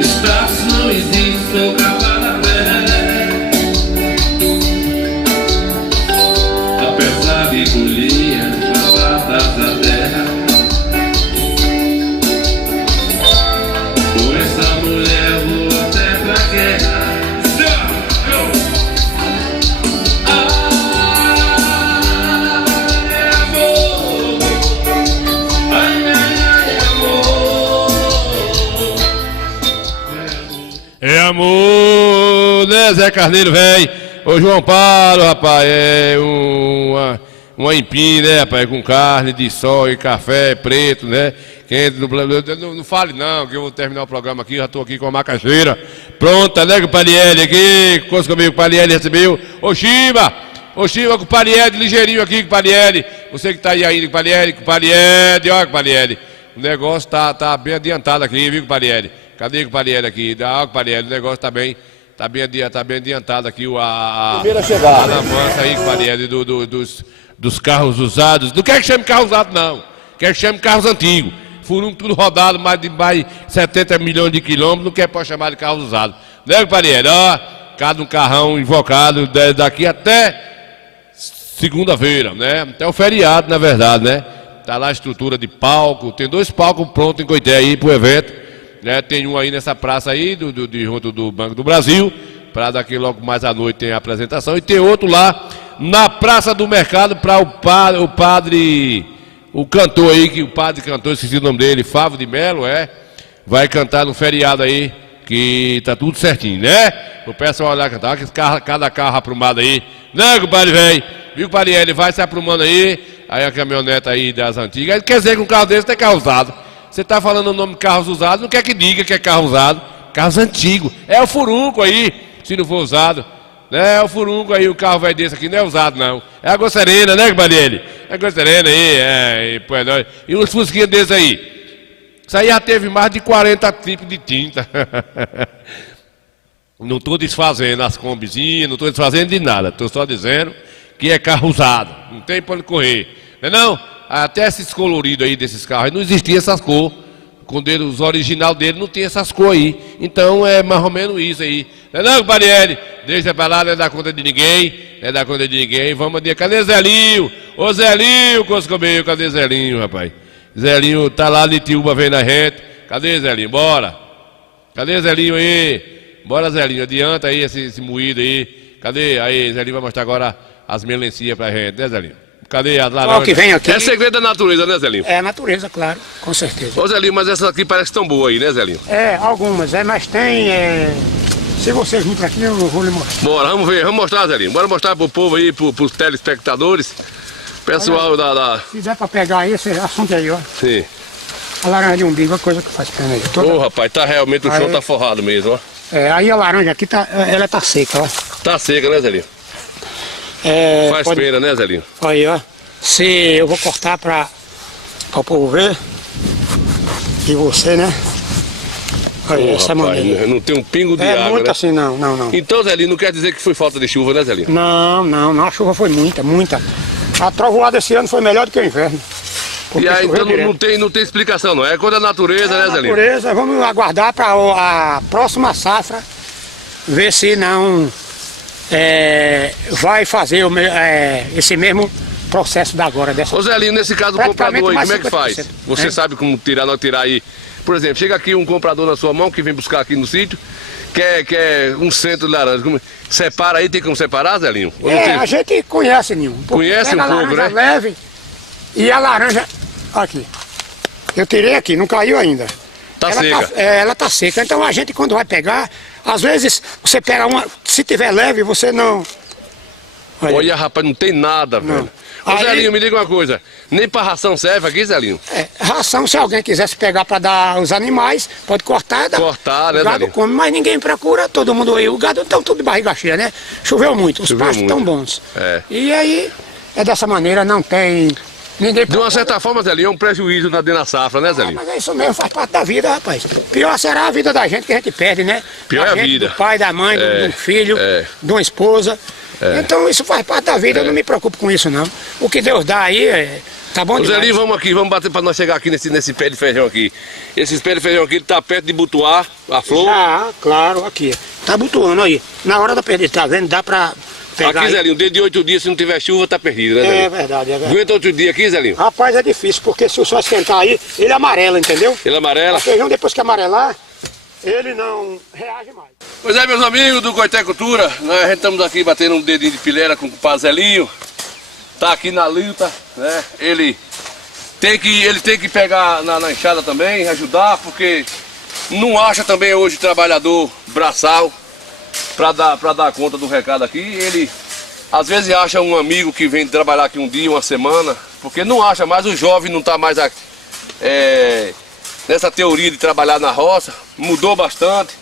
Espaço não existe, sou cavalo a pé. Apesar de colher as batatas da terra, com essa mulher vou até pra guerra. Ai, amor. Ai, ai, amor. É amor, né, Zé Carneiro, velho? Ô, João Paulo, rapaz, é uma empim, né, rapaz, com carne de sol e café preto, né? Quente, não fale não, que eu vou terminar o programa aqui, já tô aqui com a macaxeira pronta, né, com o Parielli aqui, coisa comigo, o Parielli recebeu. Ô, Chiba, com o Parielli, ligeirinho aqui com o Parielli. Você que tá aí ainda com o Parielli, olha com o Parielli. O negócio tá bem adiantado aqui, viu, com o Parielli? Cadê com o Parielli aqui? Olha com o Parielli, o negócio tá bem adiantado aqui, Primeira chegada. a avança aí com o Parielli dos carros usados. Não quer que chame carro usado, não. Quer que chame carros antigos. Furunco tudo rodado, mais de 70 milhões de quilômetros, não quer pode chamar de carros usados. Né, Parielli? Ó, cada um carrão invocado daqui até segunda-feira, né? Até o feriado, na verdade, né? Tá lá a estrutura de palco, tem 2 palcos prontos em Coité aí pro evento, né? Tem um aí nessa praça aí, junto do Banco do Brasil, para daqui logo mais à noite tem a apresentação, e tem outro lá na Praça do Mercado para o cantor aí, que o padre cantor, esqueci o nome dele, Fávio de Melo, vai cantar no feriado aí, que tá tudo certinho, né? O pessoal olhar cantar, cada carro aprumado aí, né, compadre, velho? Viu, Parielli, vai se aprumando aí a caminhoneta aí das antigas. Ele quer dizer que um carro desse tem carro usado. Você tá falando o nome de carros usados, não quer que diga que é carro usado. Carros antigos. É o furunco aí, se não for usado. Né? É o furunco aí, o carro vai desse aqui, não é usado não. É a Água Serena, né, Parielli? É a Água Serena aí, e uns fusquinhos desses aí. Isso aí já teve mais de 40 tipos de tinta. Não estou desfazendo as combizinhas, não estou desfazendo de nada. Estou só dizendo que é carro usado. Não tem para onde correr. Não é não? Até esses coloridos aí desses carros aí, não existia essas cores. Quando os original dele não tem essas cores aí. Então é mais ou menos isso aí. Não é não, Parielli? Deixa pra lá, não é dar conta de ninguém. Não é dar conta de ninguém. Vamos dizer, cadê Zelinho? Ô Zelinho, Coscomeio, cadê Zelinho, rapaz? Zelinho tá lá de Tiúba vendo a gente. Cadê Zelinho? Bora. Cadê Zelinho aí? Bora, Zelinho, adianta aí esse moído aí. Cadê? Aí, Zelinho vai mostrar agora as melancias pra gente, né, Zelinho? Cadê as laranjas? Qual que vem aqui? É segredo da natureza, né, Zelinho? É a natureza, claro, com certeza. Ô, Zelinho, mas essas aqui parecem que estão boas aí, né, Zelinho? É, algumas, mas tem... Se vocês virem pra aqui, eu vou lhe mostrar. Bora, vamos ver, vamos mostrar, Zelinho. Bora mostrar pro povo aí, pros telespectadores. Pessoal Se der pra pegar aí, esse assunto aí, ó. Sim. A laranja de umbigo é coisa que faz pena aí. Ô, rapaz, tá realmente, o chão tá forrado mesmo, ó. Aí a laranja aqui, ela tá seca, ó. Tá seca, né, Zelinho? Faz pena, né, Zelinho? Aí, ó. Se eu vou cortar pra o povo ver. E você, né? Aí, essa maneira. Não tem um pingo de água, muito né? assim, não. Então, Zelinho, não quer dizer que foi falta de chuva, né, Zelinho? Não, a chuva foi muita. A trovoada esse ano foi melhor do que o inverno. E aí, então não tem explicação, não. É coisa da natureza, né, Zelinho? Natureza, vamos aguardar para a próxima safra, ver se não vai fazer esse mesmo processo da agora. Ô Zelinho, nesse caso o comprador aí, como é que faz? Você sabe como tirar aí? Por exemplo, chega aqui um comprador na sua mão que vem buscar aqui no sítio, quer um centro de laranja. Separa aí, tem como separar, Zelinho? A gente conhece, Ninho. Conhece um pouco, né? Leve e a laranja, aqui. Eu tirei aqui, não caiu ainda. Tá seca. Ela tá seca. Então a gente quando vai pegar, às vezes você pega uma, se tiver leve, você não... Olha, rapaz, não tem nada, velho. Ô, Zelinho, me diga uma coisa. Nem pra ração serve aqui, Zelinho? Ração, se alguém quisesse pegar para dar aos animais, pode cortar. Cortar, né, o gado Zelinho? come, mas ninguém procura, todo mundo aí. O gado estão tudo de barriga cheia, né? Choveu muito, os pastos estão bons. E aí, é dessa maneira, não tem... Ninguém de uma certa forma, Zelinho, é um prejuízo dentro da safra, né, Zelinho? Mas é isso mesmo, faz parte da vida, rapaz. Pior será a vida da gente que a gente perde, né? Pior é a vida. Do pai, da mãe, do filho, de uma esposa. Então isso faz parte da vida, eu não me preocupo com isso não. O que Deus dá aí, tá bom demais. Zelinho, vamos aqui, vamos bater para nós chegar aqui nesse pé de feijão aqui. Esses pés de feijão aqui, ele tá perto de butuar a flor? Ah, claro, aqui. Tá butuando aí. Na hora da perder, tá vendo? Dá pra pegar. Aqui, Zelinho, desde de 8 dias, se não tiver chuva, tá perdido, né, Zelinho? É verdade. Aguenta outro dia aqui, Zelinho? Rapaz, é difícil, porque se o sol esquentar aí, ele amarela, entendeu? Ele amarela? O feijão, depois que amarelar, ele não reage mais. Pois é, meus amigos do Coité Cultura, nós estamos aqui batendo um dedinho de pilera com o Pazelinho. Tá aqui na luta, né? Ele tem que pegar na enxada também, ajudar, porque não acha também hoje trabalhador braçal para dar conta do recado aqui. Ele às vezes acha um amigo que vem trabalhar aqui um dia, uma semana, porque não acha mais, o jovem não está mais nessa teoria de trabalhar na roça, mudou bastante.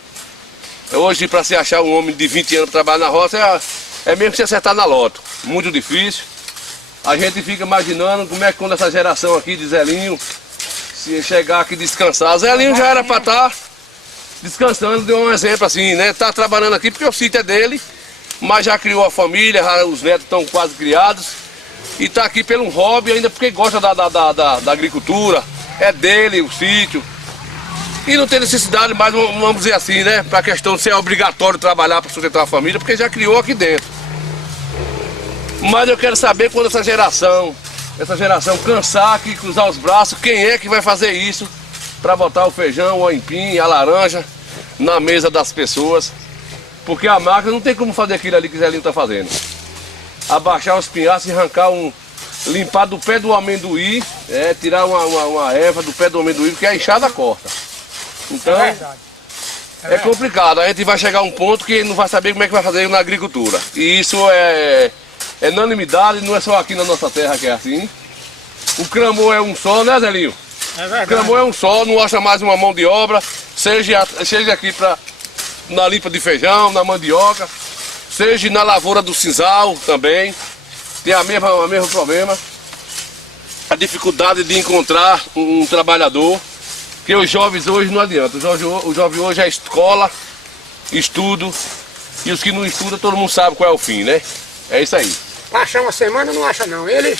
Hoje, para se achar um homem de 20 anos para trabalhar na roça, é mesmo se acertar na loto. Muito difícil. A gente fica imaginando como é que quando essa geração aqui de Zelinho, se chegar aqui descansar. Zelinho já era para estar descansando, deu um exemplo assim, né? Tá trabalhando aqui porque o sítio é dele, mas já criou a família, os netos estão quase criados. E tá aqui pelo hobby ainda porque gosta da agricultura, é dele o sítio. E não tem necessidade mais, vamos dizer assim, né? Para a questão de ser obrigatório trabalhar para sustentar a família, porque já criou aqui dentro. Mas eu quero saber quando essa geração cansar aqui, cruzar os braços, quem é que vai fazer isso para botar o feijão, o aipim, a laranja na mesa das pessoas. Porque a máquina não tem como fazer aquilo ali que o Zelinho está fazendo. Abaixar os pinhaços e arrancar limpar do pé do amendoim, tirar uma erva do pé do amendoim, porque a enxada corta. Então, é complicado. A gente vai chegar a um ponto que não vai saber como é que vai fazer na agricultura. E isso é unanimidade, não é só aqui na nossa terra que é assim. O cramor é um só, né, Zelinho? É verdade. O cramor é um só, não acha mais uma mão de obra, seja aqui na limpa de feijão, na mandioca, seja na lavoura do sisal também. Tem o mesmo problema. A dificuldade de encontrar um trabalhador. Porque os jovens hoje não adianta, o jovem hoje é escola, estudo, e os que não estudam todo mundo sabe qual é o fim, né? É isso aí. Pra achar uma semana não acha não, ele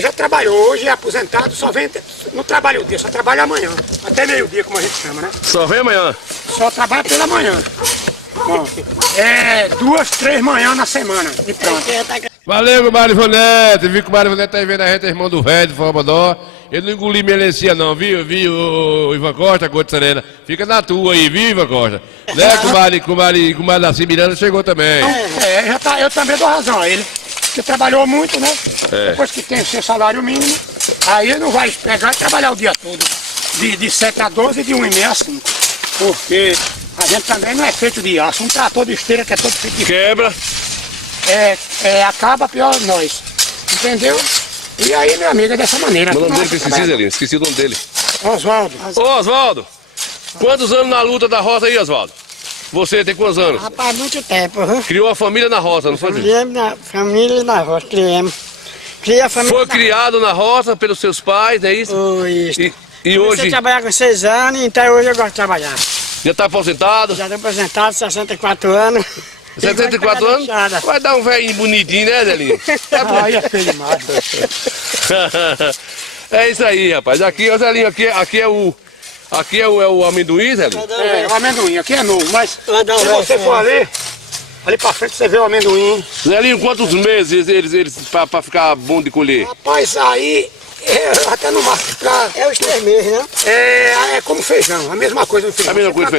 já trabalhou, hoje é aposentado, só vem, não trabalha o dia, só trabalha amanhã, até meio-dia como a gente chama, né? Só vem amanhã? Só trabalha pela manhã. Bom, 2, 3 manhãs na semana, e pronto. Valeu, compadre Ivonete, vi que o compadre Ivonete tá aí vendo a gente, irmão do velho, de Formadó. Ele não engoliu melancia não, viu, Ivan Costa, Gordo Serena? Fica na tua aí, viu, Ivan Costa? Né, comadre Nasci Miranda chegou também. Eu também dou razão a ele, porque trabalhou muito, né? Depois que tem o seu salário mínimo, aí ele não vai pegar e trabalhar o dia todo, de 7 a 12 e de 1h30 a 5. Porque a gente também não é feito de aço, um trator de esteira que é todo feito de... Quebra. Acaba pior nós, entendeu? E aí, meu amigo, é dessa maneira. O nome dele que eu esqueci, Zelinho, esqueci o nome dele. Oswaldo. Ô, Oswaldo, quantos anos na luta da roça aí, Oswaldo? Você tem quantos anos? Rapaz, muito tempo, viu? Criou a família na roça, não foi? Família na roça, criamos. Foi criado na roça pelos seus pais, é isso? Isso. E hoje... Comecei a trabalhar com 6 anos, então hoje eu gosto de trabalhar. Já está aposentado? Já estou aposentado, 64 anos. 74 anos? Vai dar um velhinho bonitinho, né, Zelinho? Aí é feio demais. É isso aí, rapaz. Aqui, ó, Zelinho, aqui é o amendoim, Zelinho? O amendoim, aqui é novo, mas se você for ali pra frente você vê o amendoim. Zelinho, quantos meses eles pra ficar bom de colher? Rapaz, aí... até no máximo é os 3 meses, né? É como feijão, a mesma coisa do feijão. A mesma coisa do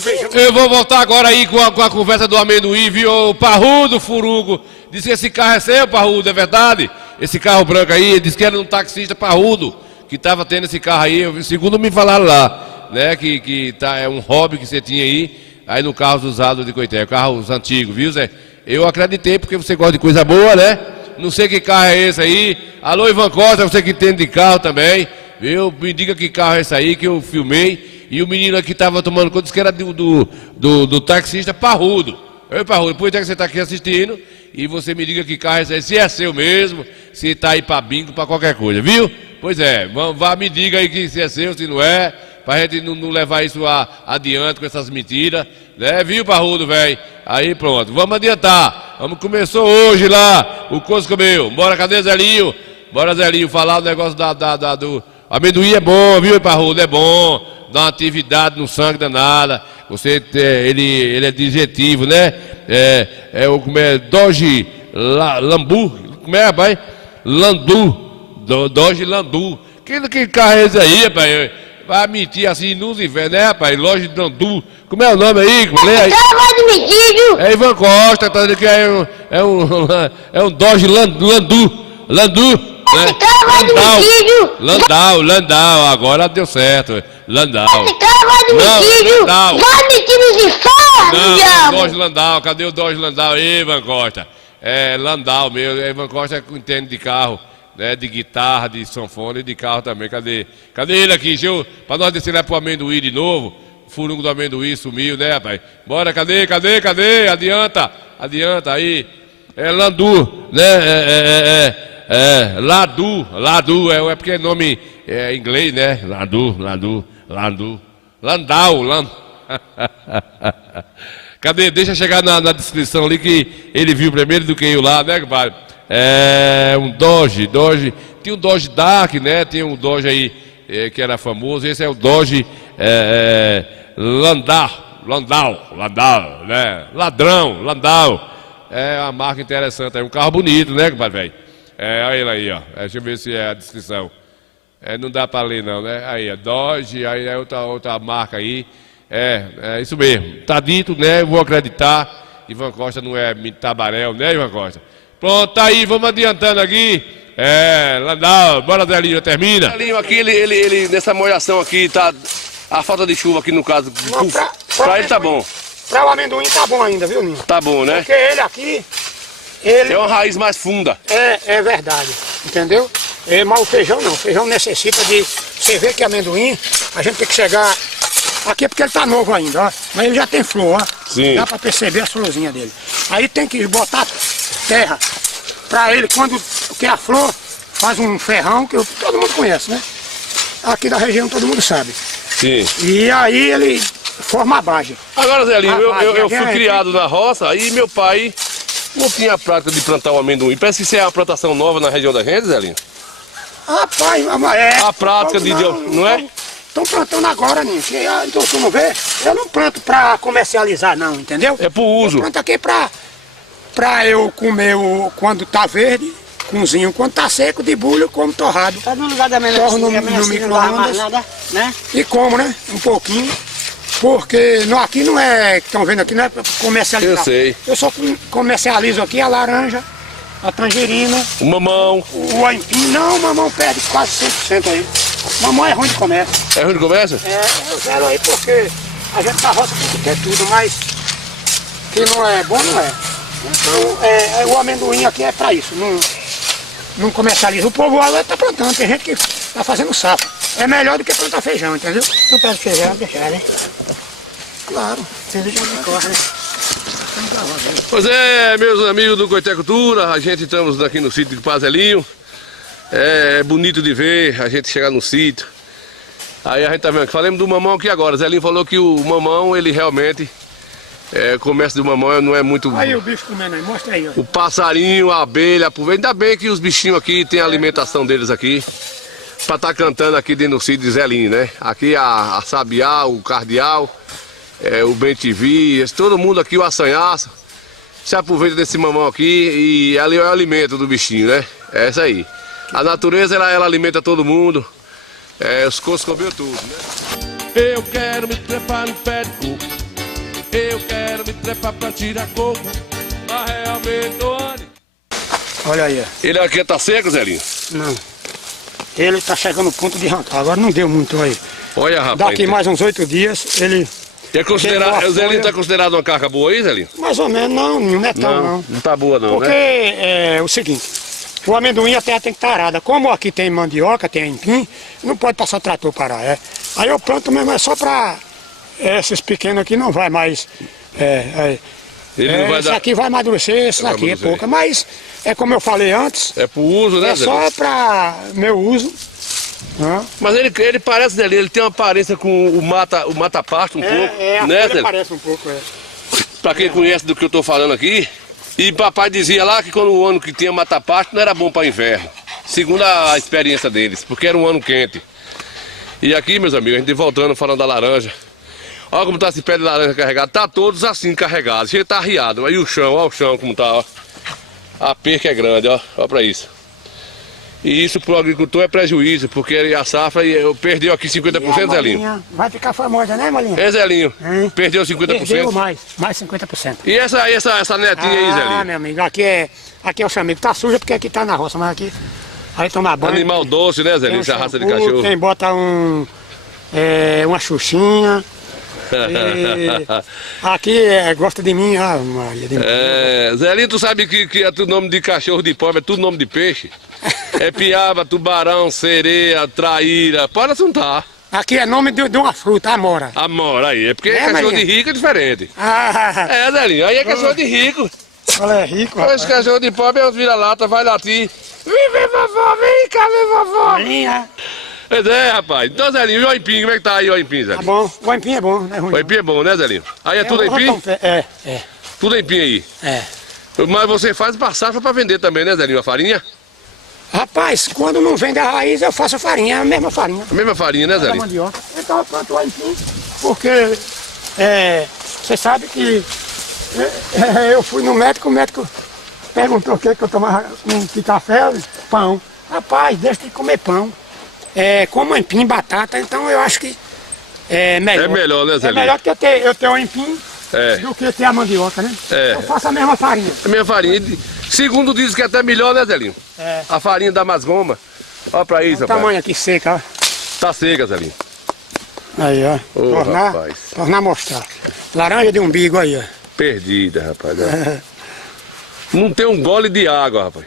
feijão? Eu vou voltar agora aí com a conversa do amendoim, viu? O Parrudo Furugo disse que esse carro é seu, Parrudo, é verdade? Esse carro branco aí, ele disse que era um taxista Parrudo, que estava tendo esse carro aí, segundo me falaram lá, né? Que é um hobby que você tinha aí no carro usado de Coité, carros antigos, viu, Zé? Eu acreditei porque você gosta de coisa boa, né? Não sei que carro é esse aí. Alô, Ivan Costa, você que entende de carro também, viu? Me diga que carro é esse aí que eu filmei. E o menino aqui estava tomando conta, disse que era do taxista Parrudo. Oi, Parrudo, depois é que você está aqui assistindo e você me diga que carro é esse aí, se é seu mesmo, se está aí para bingo, para qualquer coisa, viu? Pois é, me diga aí que se é seu, se não é, para a gente não levar isso adiante com essas mentiras, né? Viu, Parrudo, velho? Aí pronto, vamos adiantar. Começou hoje lá, o Coço comeu. Bora, cadê Zelinho? Bora, Zelinho, falar o negócio do amendoim é bom, viu, Parrudo? É bom, dá uma atividade no sangue danada. Ele é digestivo, né? Como é? Doge Lambu, como é, rapaz? Landu, Doge Landu. Que carro é esse aí, rapaz? Vai mentir assim nos invernos, né, rapaz? Loja de Landu. Como é o nome aí? Lê aí. É Ivan Costa, tá dizendo que é um Doge Landu. Né? Landau, agora deu certo. Landau. Vai mentir nos infernos, diabo! Dodge Landau, cadê o Dodge Landau? Ei, Ivan Costa. É Landau mesmo, Ivan Costa entende de carro, né? De guitarra, de sanfona e de carro também. Cadê ele aqui? Pra nós descer lá pro amendoim de novo. O furungo do amendoim sumiu, né, rapaz? Bora, cadê? Adianta aí. É Landu, né? Ladu, é porque é nome inglês, né? Landau. Cadê? Deixa chegar na descrição ali que ele viu primeiro do que eu lá, né, compadre? É um Dodge. Tinha um Dodge Dark, né? Tinha um Dodge aí que era famoso. Esse é o Dodge Landau, né? Landau. É uma marca interessante, é um carro bonito, né, compadre, velho? Olha ele aí, ó. Deixa eu ver se é a descrição. Não dá para ler não, né? Aí, Dodge, aí é outra marca aí. É isso mesmo. Tá dito, né? Eu vou acreditar. Ivan Costa não é tabaréu, né, Ivan Costa? Pronto, tá aí, vamos adiantando aqui. Landau, bora, Zelinho, termina. Zelinho aqui, ele nessa molhação aqui, tá. A falta de chuva aqui no caso. Não, pra ele tá bom. Pra o amendoim tá bom ainda, viu, Ninho? Tá bom, né? Porque ele aqui. Ele... É uma raiz mais funda. É verdade, entendeu? Mas o feijão não, o feijão necessita de... Você vê que amendoim, a gente tem que chegar... Aqui é porque ele tá novo ainda, ó. Mas ele já tem flor, ó. Sim. Dá pra perceber a florzinha dele. Aí tem que botar terra pra ele, quando quer a flor, faz um ferrão, que todo mundo conhece, né? Aqui da região todo mundo sabe. Sim. E aí ele forma a base. Agora, Zelinho, eu fui criado na roça e meu pai... Não tinha a prática de plantar o amendoim. Parece que isso é uma plantação nova na região da gente, Zelinho? Rapaz, a prática não é? Estão plantando agora, Ninho. Então tu não vê? Eu não planto pra comercializar, não, entendeu? É pro uso. Eu planto aqui pra eu comer quando tá verde, cozinho. Quando tá seco, debulho, como torrado. Tá no lugar da menina. Torro no micro-ondas. Né? E como, né? Um pouquinho. Porque aqui não é, estão vendo aqui, não é para comercializar. Eu sei. Eu só comercializo aqui a laranja, a tangerina. O mamão. O aipim. Não, o mamão perde quase 100% aí. Mamão é ruim de comércio. É ruim de comércio? Eu zero aí porque a gente na roça tem que ter tudo, mas que não é bom, não é. Então, o amendoim aqui é para isso, não comercializa. O povo agora está plantando, tem gente que está fazendo safra. É melhor do que plantar feijão, entendeu? Não pode feijão, deixar, né? Claro. Feijão já me corre, né? Pois é, meus amigos do Coité Cultura, a gente estamos aqui no sítio de Pazelinho. É bonito de ver a gente chegar no sítio. Aí a gente tá vendo, falamos do mamão aqui agora. Zelinho falou que o mamão, ele realmente, o comércio do mamão não é muito... Aí o bicho comendo aí, mostra aí, ó. O passarinho, a abelha, ainda bem que os bichinhos aqui tem a alimentação deles aqui. Pra estar cantando aqui dentro do sítio de Zelinho, né? Aqui a sabiá, o cardeal, o bem-te-vi, todo mundo aqui, o assanhaço, se aproveita desse mamão aqui e ali é o alimento do bichinho, né? É isso aí. A natureza, ela alimenta todo mundo, os coços comeu tudo, né? Eu quero me trepar no pé de coco, eu quero me trepar pra tirar coco, mas realmente, Olha aí, ó. Ele aqui tá seco, Zelinho? Não. ele tá chegando no ponto de arrancar. Agora não deu muito aí. Olha, rapaz. Daqui mais uns 8 dias, ele... O Zelinho tá considerado uma carga boa aí, Zelinho? Mais ou menos, não é tão, não. Não tá boa não, porque é o seguinte, o amendoim a terra tem que estar arada. Como aqui tem mandioca, tem empim, não pode passar trator para lá. Aí eu planto mesmo, é só para esses pequenos aqui não vai mais. Esse aqui vai amadurecer, esse daqui é pouca. Mas é como eu falei antes. É pro uso, né, É só para meu uso. Mas ele parece, Zelinho, ele tem uma aparência com o mata-pasto um pouco. Né, ele parece um pouco, Pra quem conhece do que eu tô falando aqui, e papai dizia lá que quando o ano que tinha mata-pasto não era bom para inverno. Segundo a experiência deles, porque era um ano quente. E aqui, meus amigos, a gente voltando falando da laranja. Olha como tá esse pé de laranja carregado, tá todos assim carregados, ele tá arriado. Aí o chão, olha o chão como tá, ó. A perca é grande, ó, olha pra isso. E isso pro agricultor é prejuízo, porque a safra perdeu aqui 50%, Zelinho. Vai ficar famosa, né, Molinha? Zelinho, perdeu 50%. Perdeu mais 50%. E essa netinha aí, Zelinho? Ah, meu amigo, aqui é o chamego. Tá suja porque aqui tá na roça, mas aqui... Aí toma banho. Animal doce, né, Zelinho? Essa raça de cachorro. Quem bota uma xuxinha. Aqui gosta de mim, Maria de mim. Zelinho, tu sabe que é tudo nome de cachorro de pobre, é tudo nome de peixe? É piaba, tubarão, sereia, traíra, pode assuntar. Aqui é nome de uma fruta, amora. Amora aí, é porque cachorro de rico é diferente. Zelinho, aí é cachorro de rico. Olha, é rico, rapaz. Esse cachorro de pobre é os vira-lata, vai latir. Vem vovó, vem cá, vem vovó. Pois é, rapaz. Então, Zelinho, e o empim, como é que tá aí o empim, Zelinho? Tá bom, o empim é bom, não é ruim. O empim é bom, né, Zelinho? Aí é tudo empim? É. Tudo empim aí? Mas você faz safra pra vender também, né, Zelinho, a farinha? Rapaz, quando não vende a raiz, eu faço a farinha, é a mesma farinha. A mesma farinha, né, Zelinho? Mandioca. Então eu planto o empim, porque você sabe que eu fui no médico, o médico perguntou o que eu tomava de café, pão. Rapaz, deixa de comer pão. Como empim, batata, então eu acho que é melhor. É melhor, né, Zelinho? É melhor que eu ter o empim do que ter a mandioca, né? Eu faço a mesma farinha. A mesma farinha. Segundo dizem que é até melhor, né, Zelinho? A farinha da Masgoma. Olha pra isso, rapaz. O tamanho aqui seca, ó. Tá seca, Zelinho. Aí, ó. Tornar a mostrar. Laranja de umbigo aí, ó. Perdida, rapaz. Não tem um gole de água, rapaz.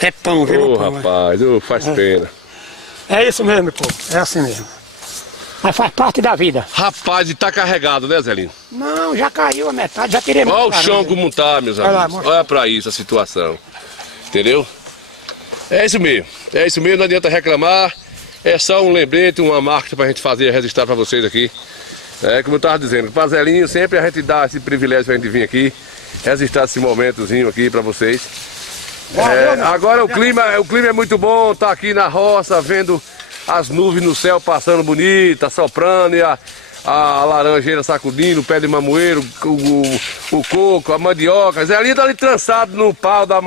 É pão, viu? Rapaz, faz pena. É isso mesmo, pô. É assim mesmo. Mas faz parte da vida. Rapaz, e tá carregado, né, Zelinho? Não, já caiu a metade, já tirei muito. Olha o chão como tá, meus amigos. Olha pra isso a situação. Entendeu? É isso mesmo, não adianta reclamar. É só um lembrete, uma marca pra gente fazer, registrar pra vocês aqui. Como eu tava dizendo, pra Zelinho sempre a gente dá esse privilégio pra gente vir aqui, registrar esse momentozinho aqui pra vocês. Agora o clima é muito bom, tá aqui na roça, vendo as nuvens no céu passando bonita, soprando, e a laranjeira sacudindo, o pé de mamoeiro, o coco, a mandioca. Zelinho tá ali trançado no pau da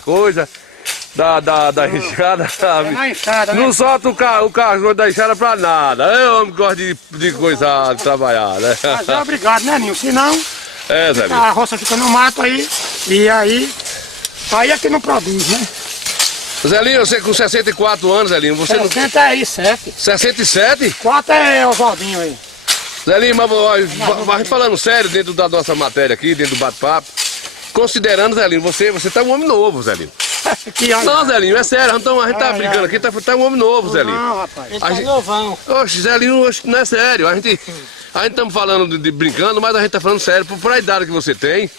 coisa, da enxada, sabe? Não solta o carro da enxada pra nada. Eu homem que gosta de coisar, de trabalhar, né? Mas obrigado, né, Ninho? Senão Zelinho, a roça fica no mato aí, e aí é que não produz, né? Zelinho, você com 64 anos, Zelinho, você 67. 67? 4 é Oswaldinho aí. Zelinho, mas falando sério, dentro da nossa matéria aqui, dentro do bate-papo, considerando, Zelinho, você tá um homem novo, Zelinho. Não, Zelinho, é sério, a gente tá brincando aqui, tá um homem novo, Zelinho. Não, rapaz. Ele tá novão. Oxe, Zelinho, não é sério, a gente estamos falando de brincando, mas a gente tá falando sério, por a idade que você tem,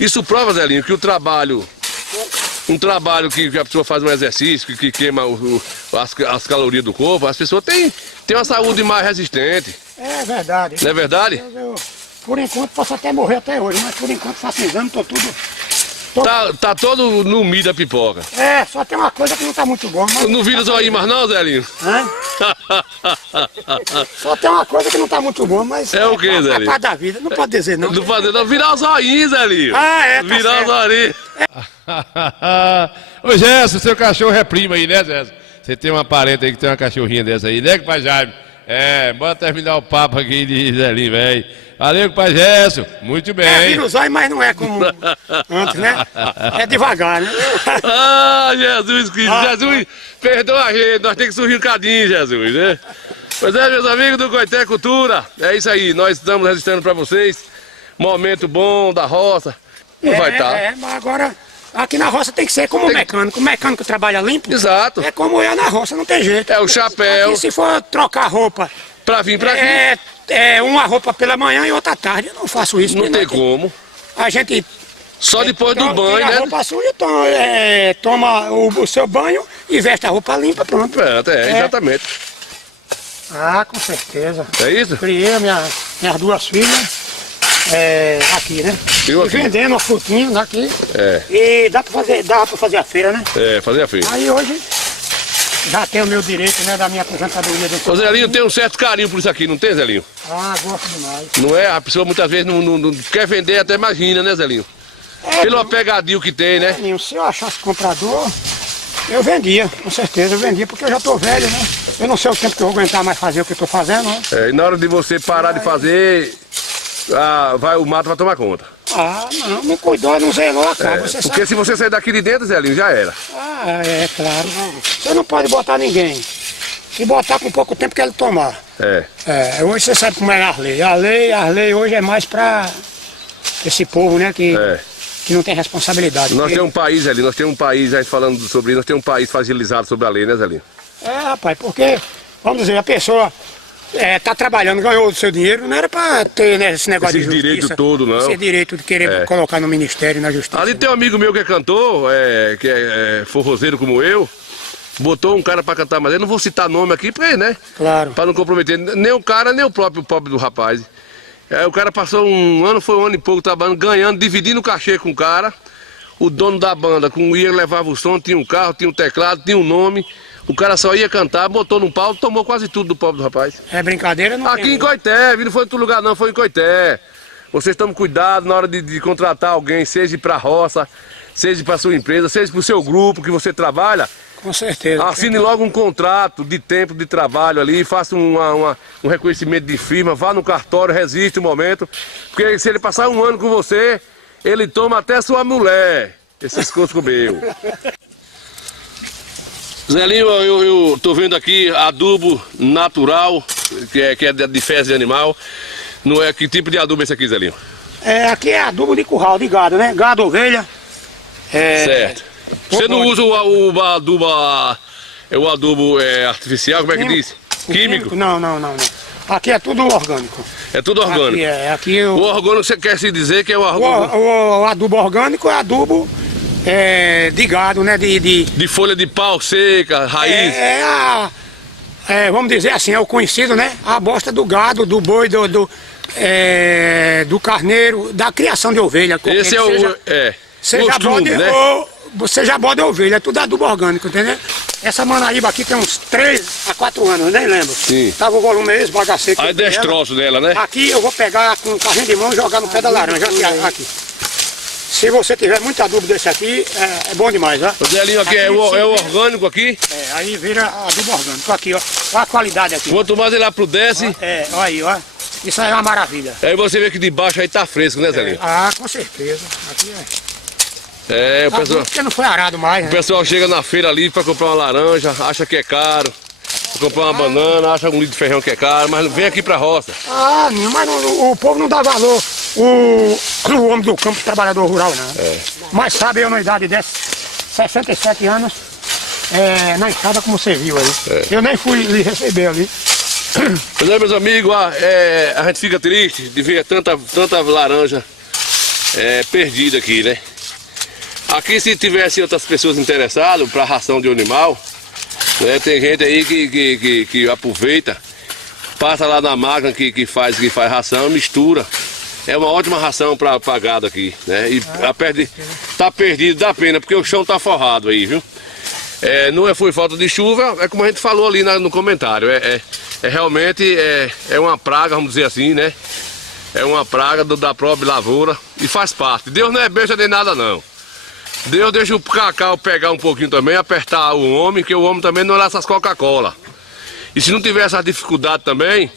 isso prova, Zelinho, que o trabalho... Um trabalho que a pessoa faz um exercício, que queima as calorias do corpo, as pessoas têm uma saúde mais resistente. É verdade. Não é verdade? Por enquanto posso até morrer até hoje, mas por enquanto faço exame, tô tudo... Tá todo no milho da pipoca. Só tem uma coisa que não tá muito bom. Mas... Não vira os olhinhos mais não, Zelinho? Só tem uma coisa que não tá muito bom, mas... É o que, Zelinho? É parte da vida, não pode dizer não. Não pode dizer não, virar os olhinhos, Zelinho. Tá virar os olhinhos. Ô Gerson, seu cachorro é primo aí, né, Gerson? Você tem uma parente aí que tem uma cachorrinha dessa aí, né, pai Jaime? Bora terminar o papo aqui de Zelinho, velho. Valeu, pai Gerson. Muito bem. Vira os olhos, mas não é como antes, né? É devagar, né? Jesus Cristo. Jesus, perdoa a gente. Nós temos que sorrir um cadinho, Jesus, né? Pois é, meus amigos do Coité Cultura. É isso aí. Nós estamos registrando pra vocês. Momento bom da roça. Não vai estar. Mas agora... Aqui na roça tem que ser como mecânico. O mecânico trabalha limpo. Exato. É como eu na roça, não tem jeito. É o chapéu. Aqui, se for trocar roupa... Pra vir pra aqui. Uma roupa pela manhã e outra à tarde. Eu não faço isso. Não tem como. A gente... Só depois do banho, né? A roupa suja, toma o seu banho e veste a roupa limpa, pronto. Pronto, exatamente. Ah, com certeza. É isso? Criei minhas duas filhas. Aqui, né? E vendendo uma frutinha aqui. E dá pra fazer a feira, né? Fazer a feira. Aí hoje já tem o meu direito, né? Da minha aposentadoria. O Zelinho tem um certo carinho por isso aqui, não tem, Zelinho? Ah, gosto demais. Não é? A pessoa muitas vezes não quer vender, até imagina, né, Zelinho? Pelo apegadinho que tem, né? Se eu achasse comprador, eu vendia, com certeza, eu vendia, porque eu já tô velho, né? Eu não sei o tempo que eu vou aguentar mais fazer o que eu tô fazendo, né? E na hora de você parar de fazer... o mato vai tomar conta. Não cuidou, não zelou, acaba. Porque se você sair daqui de dentro, Zelinho, já era. Claro. Você não pode botar ninguém. Se botar com pouco tempo que ele tomar. Hoje você sabe como é a lei. A lei hoje é mais pra esse povo, né, que não tem responsabilidade. Nós temos um país, Zelinho, nós temos um país, a gente falando sobre isso, nós temos um país fragilizado sobre a lei, né, Zelinho? Rapaz, porque, vamos dizer, a pessoa... tá trabalhando, ganhou o seu dinheiro, não era pra ter, né, esse negócio de justiça. Esse direito todo, não. Esse direito de querer colocar no ministério, na justiça. Ali tem um amigo meu que é cantor, que é forrozeiro como eu, botou um cara pra cantar, mas eu não vou citar nome aqui, porque, né? Claro. Pra não comprometer nem o cara, nem o próprio pobre do rapaz. O cara passou um ano e pouco trabalhando, ganhando, dividindo o cachê com o cara. O dono da banda, levava o som, tinha um carro, tinha um teclado, tinha um nome. O cara só ia cantar, botou num pau, tomou quase tudo do pobre do rapaz. É brincadeira, não? Aqui em Coité, não foi em outro lugar não, foi em Coité. Vocês tomem cuidado na hora de contratar alguém, seja para a roça, seja para a sua empresa, seja para o seu grupo que você trabalha. Com certeza. Assine logo um contrato de tempo de trabalho ali, faça um reconhecimento de firma, vá no cartório, resiste um momento. Porque se ele passar um ano com você, ele toma até sua mulher. Esses coisas comeu. Zelinho, eu tô vendo aqui adubo natural, que é de fezes de animal. Não é, que tipo de adubo é esse aqui, Zelinho? Aqui é adubo de curral, de gado, né? Gado, ovelha. Certo. Você não usa o adubo artificial, como é que diz? Químico? Não. Aqui é tudo orgânico. É tudo orgânico? O orgânico você quer se dizer que é o adubo? O adubo orgânico é adubo de gado, né? De folha de pau seca, raiz? Vamos dizer assim, é o conhecido, né? A bosta do gado, do boi, do carneiro, da criação de ovelha. Esse seja costume, bode, né? Seja bode ou ovelha, é tudo adubo orgânico, entendeu? Essa manaíba aqui tem uns 3 a 4 anos, eu nem lembro. Sim. Tava o volume esse, bagacete. Aí destroço dela, né? Aqui eu vou pegar com o carrinho de mão e jogar no pé da laranja. Aqui. Se você tiver muito adubo desse aqui, é bom demais, ó. O Zelinho aqui é o orgânico aqui? Aí vira adubo orgânico. Aqui, ó. Olha a qualidade aqui. Quanto mais ele apodrece... Olha aí, ó. Isso aí é uma maravilha. Aí você vê que de baixo aí tá fresco, né, Zelinho? Com certeza. Aqui o pessoal... Porque não foi arado mais, né? O pessoal chega na feira ali pra comprar uma laranja, acha que é caro. Pra comprar uma banana, acha um litro de feijão que é caro, mas vem aqui pra roça. Mas o povo não dá valor. O homem do campo, trabalhador rural, não. Mas sabe, eu na idade de 67 anos, na estrada como você viu aí. Eu nem fui lhe receber ali. Pois é, meus amigos, a gente fica triste de ver tanta laranja perdida aqui, né? Aqui, se tivesse outras pessoas interessadas para ração de animal, né, tem gente aí que aproveita, passa lá na máquina que faz ração, mistura. É uma ótima ração para gado aqui, né? E tá perdido, dá pena, porque o chão tá forrado aí, viu? Não foi falta de chuva, é como a gente falou ali no comentário. Realmente uma praga, vamos dizer assim, né? É uma praga da própria lavoura e faz parte. Deus não é besta nem nada, não. Deus deixa o cacau pegar um pouquinho também, apertar o homem, que o homem também não é essas Coca-Cola. E se não tiver essa dificuldade também,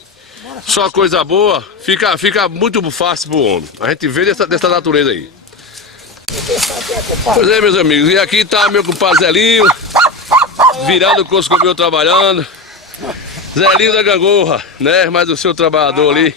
só coisa boa, fica muito fácil pro homem. A gente vê dessa natureza aí. Pois é, meus amigos, e aqui tá meu compadre Zelinho, virado o Coscomeu trabalhando. Zelinho da Gangorra, né? Mais o seu trabalhador ali.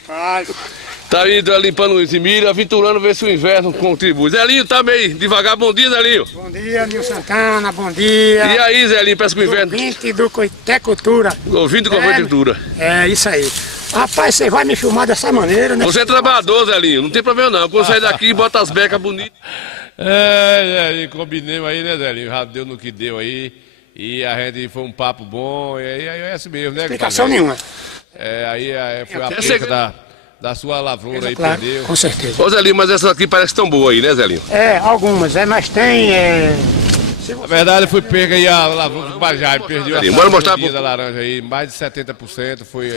Tá indo limpando esse milho, aventurando, ver se o inverno contribui. Zelinho tá meio devagar. Bom dia, Zelinho. Bom dia, Nil Santana, bom dia. E aí, Zelinho, parece que o inverno... Ouvinte do Coitecultura. Ouvinte do Coitecultura. É, isso aí. Rapaz, você vai me filmar dessa maneira, né? Você é trabalhador, Zelinho, não tem problema não. Quando sair daqui, bota as becas bonitas. Zelinho, combinemos aí, né, Zelinho? Já deu no que deu aí. E a gente foi um papo bom, e aí é assim mesmo, né? Explicação nenhuma. Aí foi a perca da sua lavoura aí, claro, perdeu. com certeza. Ô Zelinho, mas essas aqui parecem tão boas aí, né, Zelinho? É, algumas, mas tem... Na verdade foi perca aí a lavoura do Bajai, perdeu a safra da laranja aí, mais de 70% foi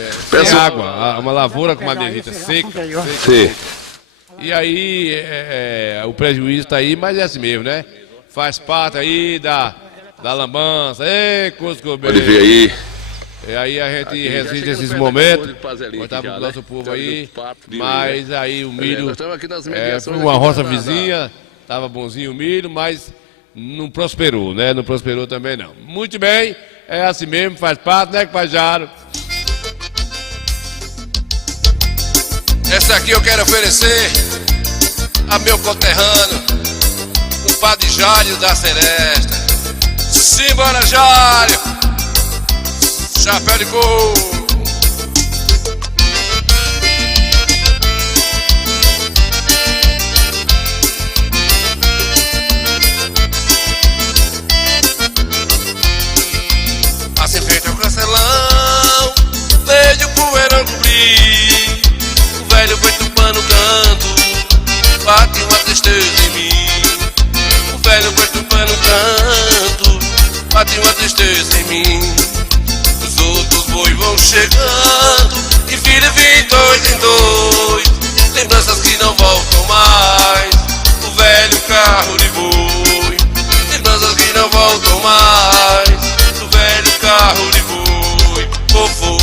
sem água, uma lavoura com madeirita seca. Sim. E aí o prejuízo tá aí, mas é assim mesmo, né? Faz parte aí da lambança, coisa que eu pode ver aí. E aí a gente resiste esses momentos, botar pro nosso povo aí, mas aí o milho foi uma roça vizinha, tava bonzinho o milho, mas não prosperou, né? Não prosperou também não. Muito bem, é assim mesmo, faz parte, né, Pajaro? Essa aqui eu quero oferecer a meu conterrâneo, o Padre Jário da Seresta. Simbora, Jário! Chapéu de couro! Assim feito é o cancelão, veio o poeirão cobrir. O velho foi tupando o canto, bate uma tristeza em mim. O velho foi tupando o canto, bate uma tristeza em mim. Os outros bois vão chegando, e filho vem dois em dois. Lembranças que não voltam mais, o velho carro de boi. Lembranças que não voltam mais, o velho carro de boi. Fofo,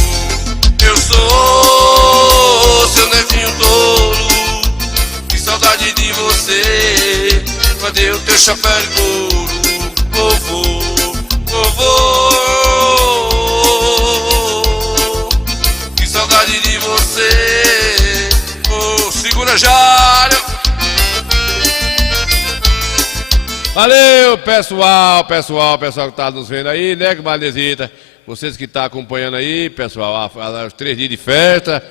eu sou seu netinho touro, que saudade de você. Cadê o teu chapéu de couro? Vovô, vovô, que saudade de você. Oh, segura, Jário. Valeu, pessoal que tá nos vendo aí, né, que belezita. Vocês que estão acompanhando aí, pessoal, os 3 dias de festa.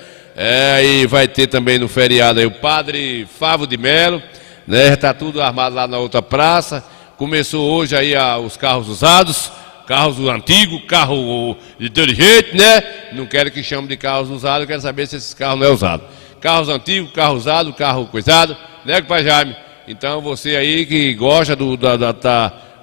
E vai ter também no feriado aí o Padre Favo de Melo, né? Tá tudo armado lá na outra praça. Começou hoje aí os carros usados, carros antigos, carro de todo jeito, né? Não quero que chame de carros usados, quero saber se esses carros não é usado. Carros antigos, carro usado, carro coisado, né, pai Jaime? Então você aí que gosta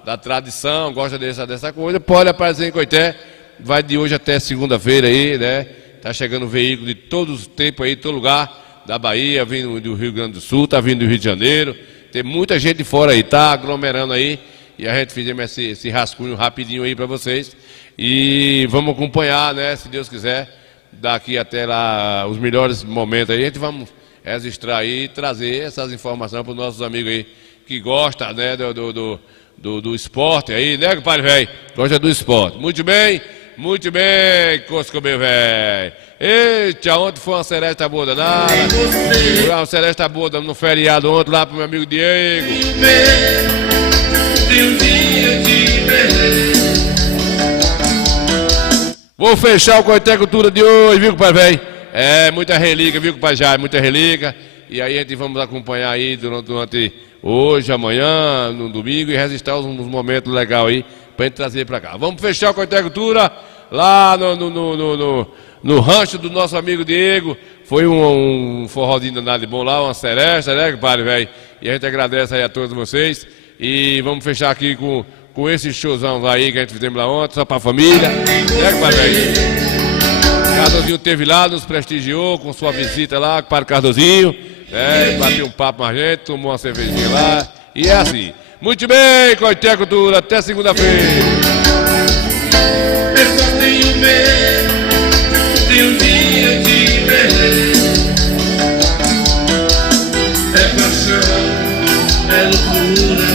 da tradição, gosta dessa coisa, pode aparecer em Coité. Vai de hoje até segunda-feira aí, né? Tá chegando veículo de todos os tempos aí, todo lugar da Bahia, vindo do Rio Grande do Sul, tá vindo do Rio de Janeiro. Tem muita gente de fora aí, tá aglomerando aí. E a gente fizemos esse rascunho rapidinho aí para vocês. E vamos acompanhar, né? Se Deus quiser, daqui até lá os melhores momentos aí. A gente vamos registrar aí e trazer essas informações para os nossos amigos aí que gostam, né, do esporte aí, né, compadre velho? Gosta do esporte. Muito bem, Coscomeu velho. Eita, ontem foi uma seresta boa danada. Foi uma seresta boa no feriado ontem lá pro meu amigo Diego. Vou fechar o Coité Cultura de hoje, viu, compadre velho? Muita relíquia, viu, compadre Jair? Muita relíquia. E aí a gente vamos acompanhar aí durante hoje, amanhã, no domingo, e registrar uns momentos legais aí pra gente trazer pra cá. Vamos fechar o Coité Cultura lá no rancho do nosso amigo Diego. Foi um forrozinho danado de bom lá, uma seresta, né, compadre velho? E a gente agradece aí a todos vocês. E vamos fechar aqui com esse showzão aí que a gente fizemos lá ontem, só pra família. Né, compadre velho? Cardozinho teve lá, nos prestigiou com sua visita lá, para o Cardozinho. Bateu um papo com a gente, tomou uma cervejinha lá. E é assim. Muito bem, Coité Cultura, até segunda-feira. Eu só tenho medo um dia te perder. É paixão, é loucura,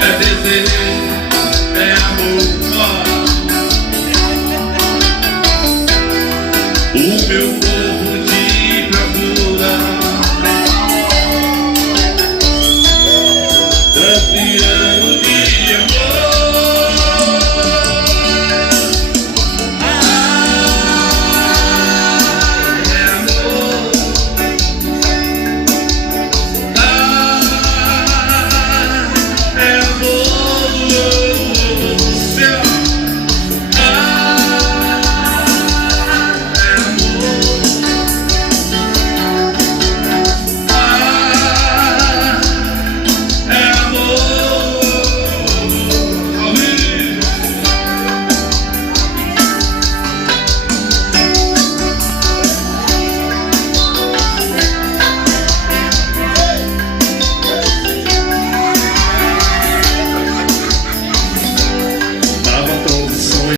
é desejo, é amor. O meu povo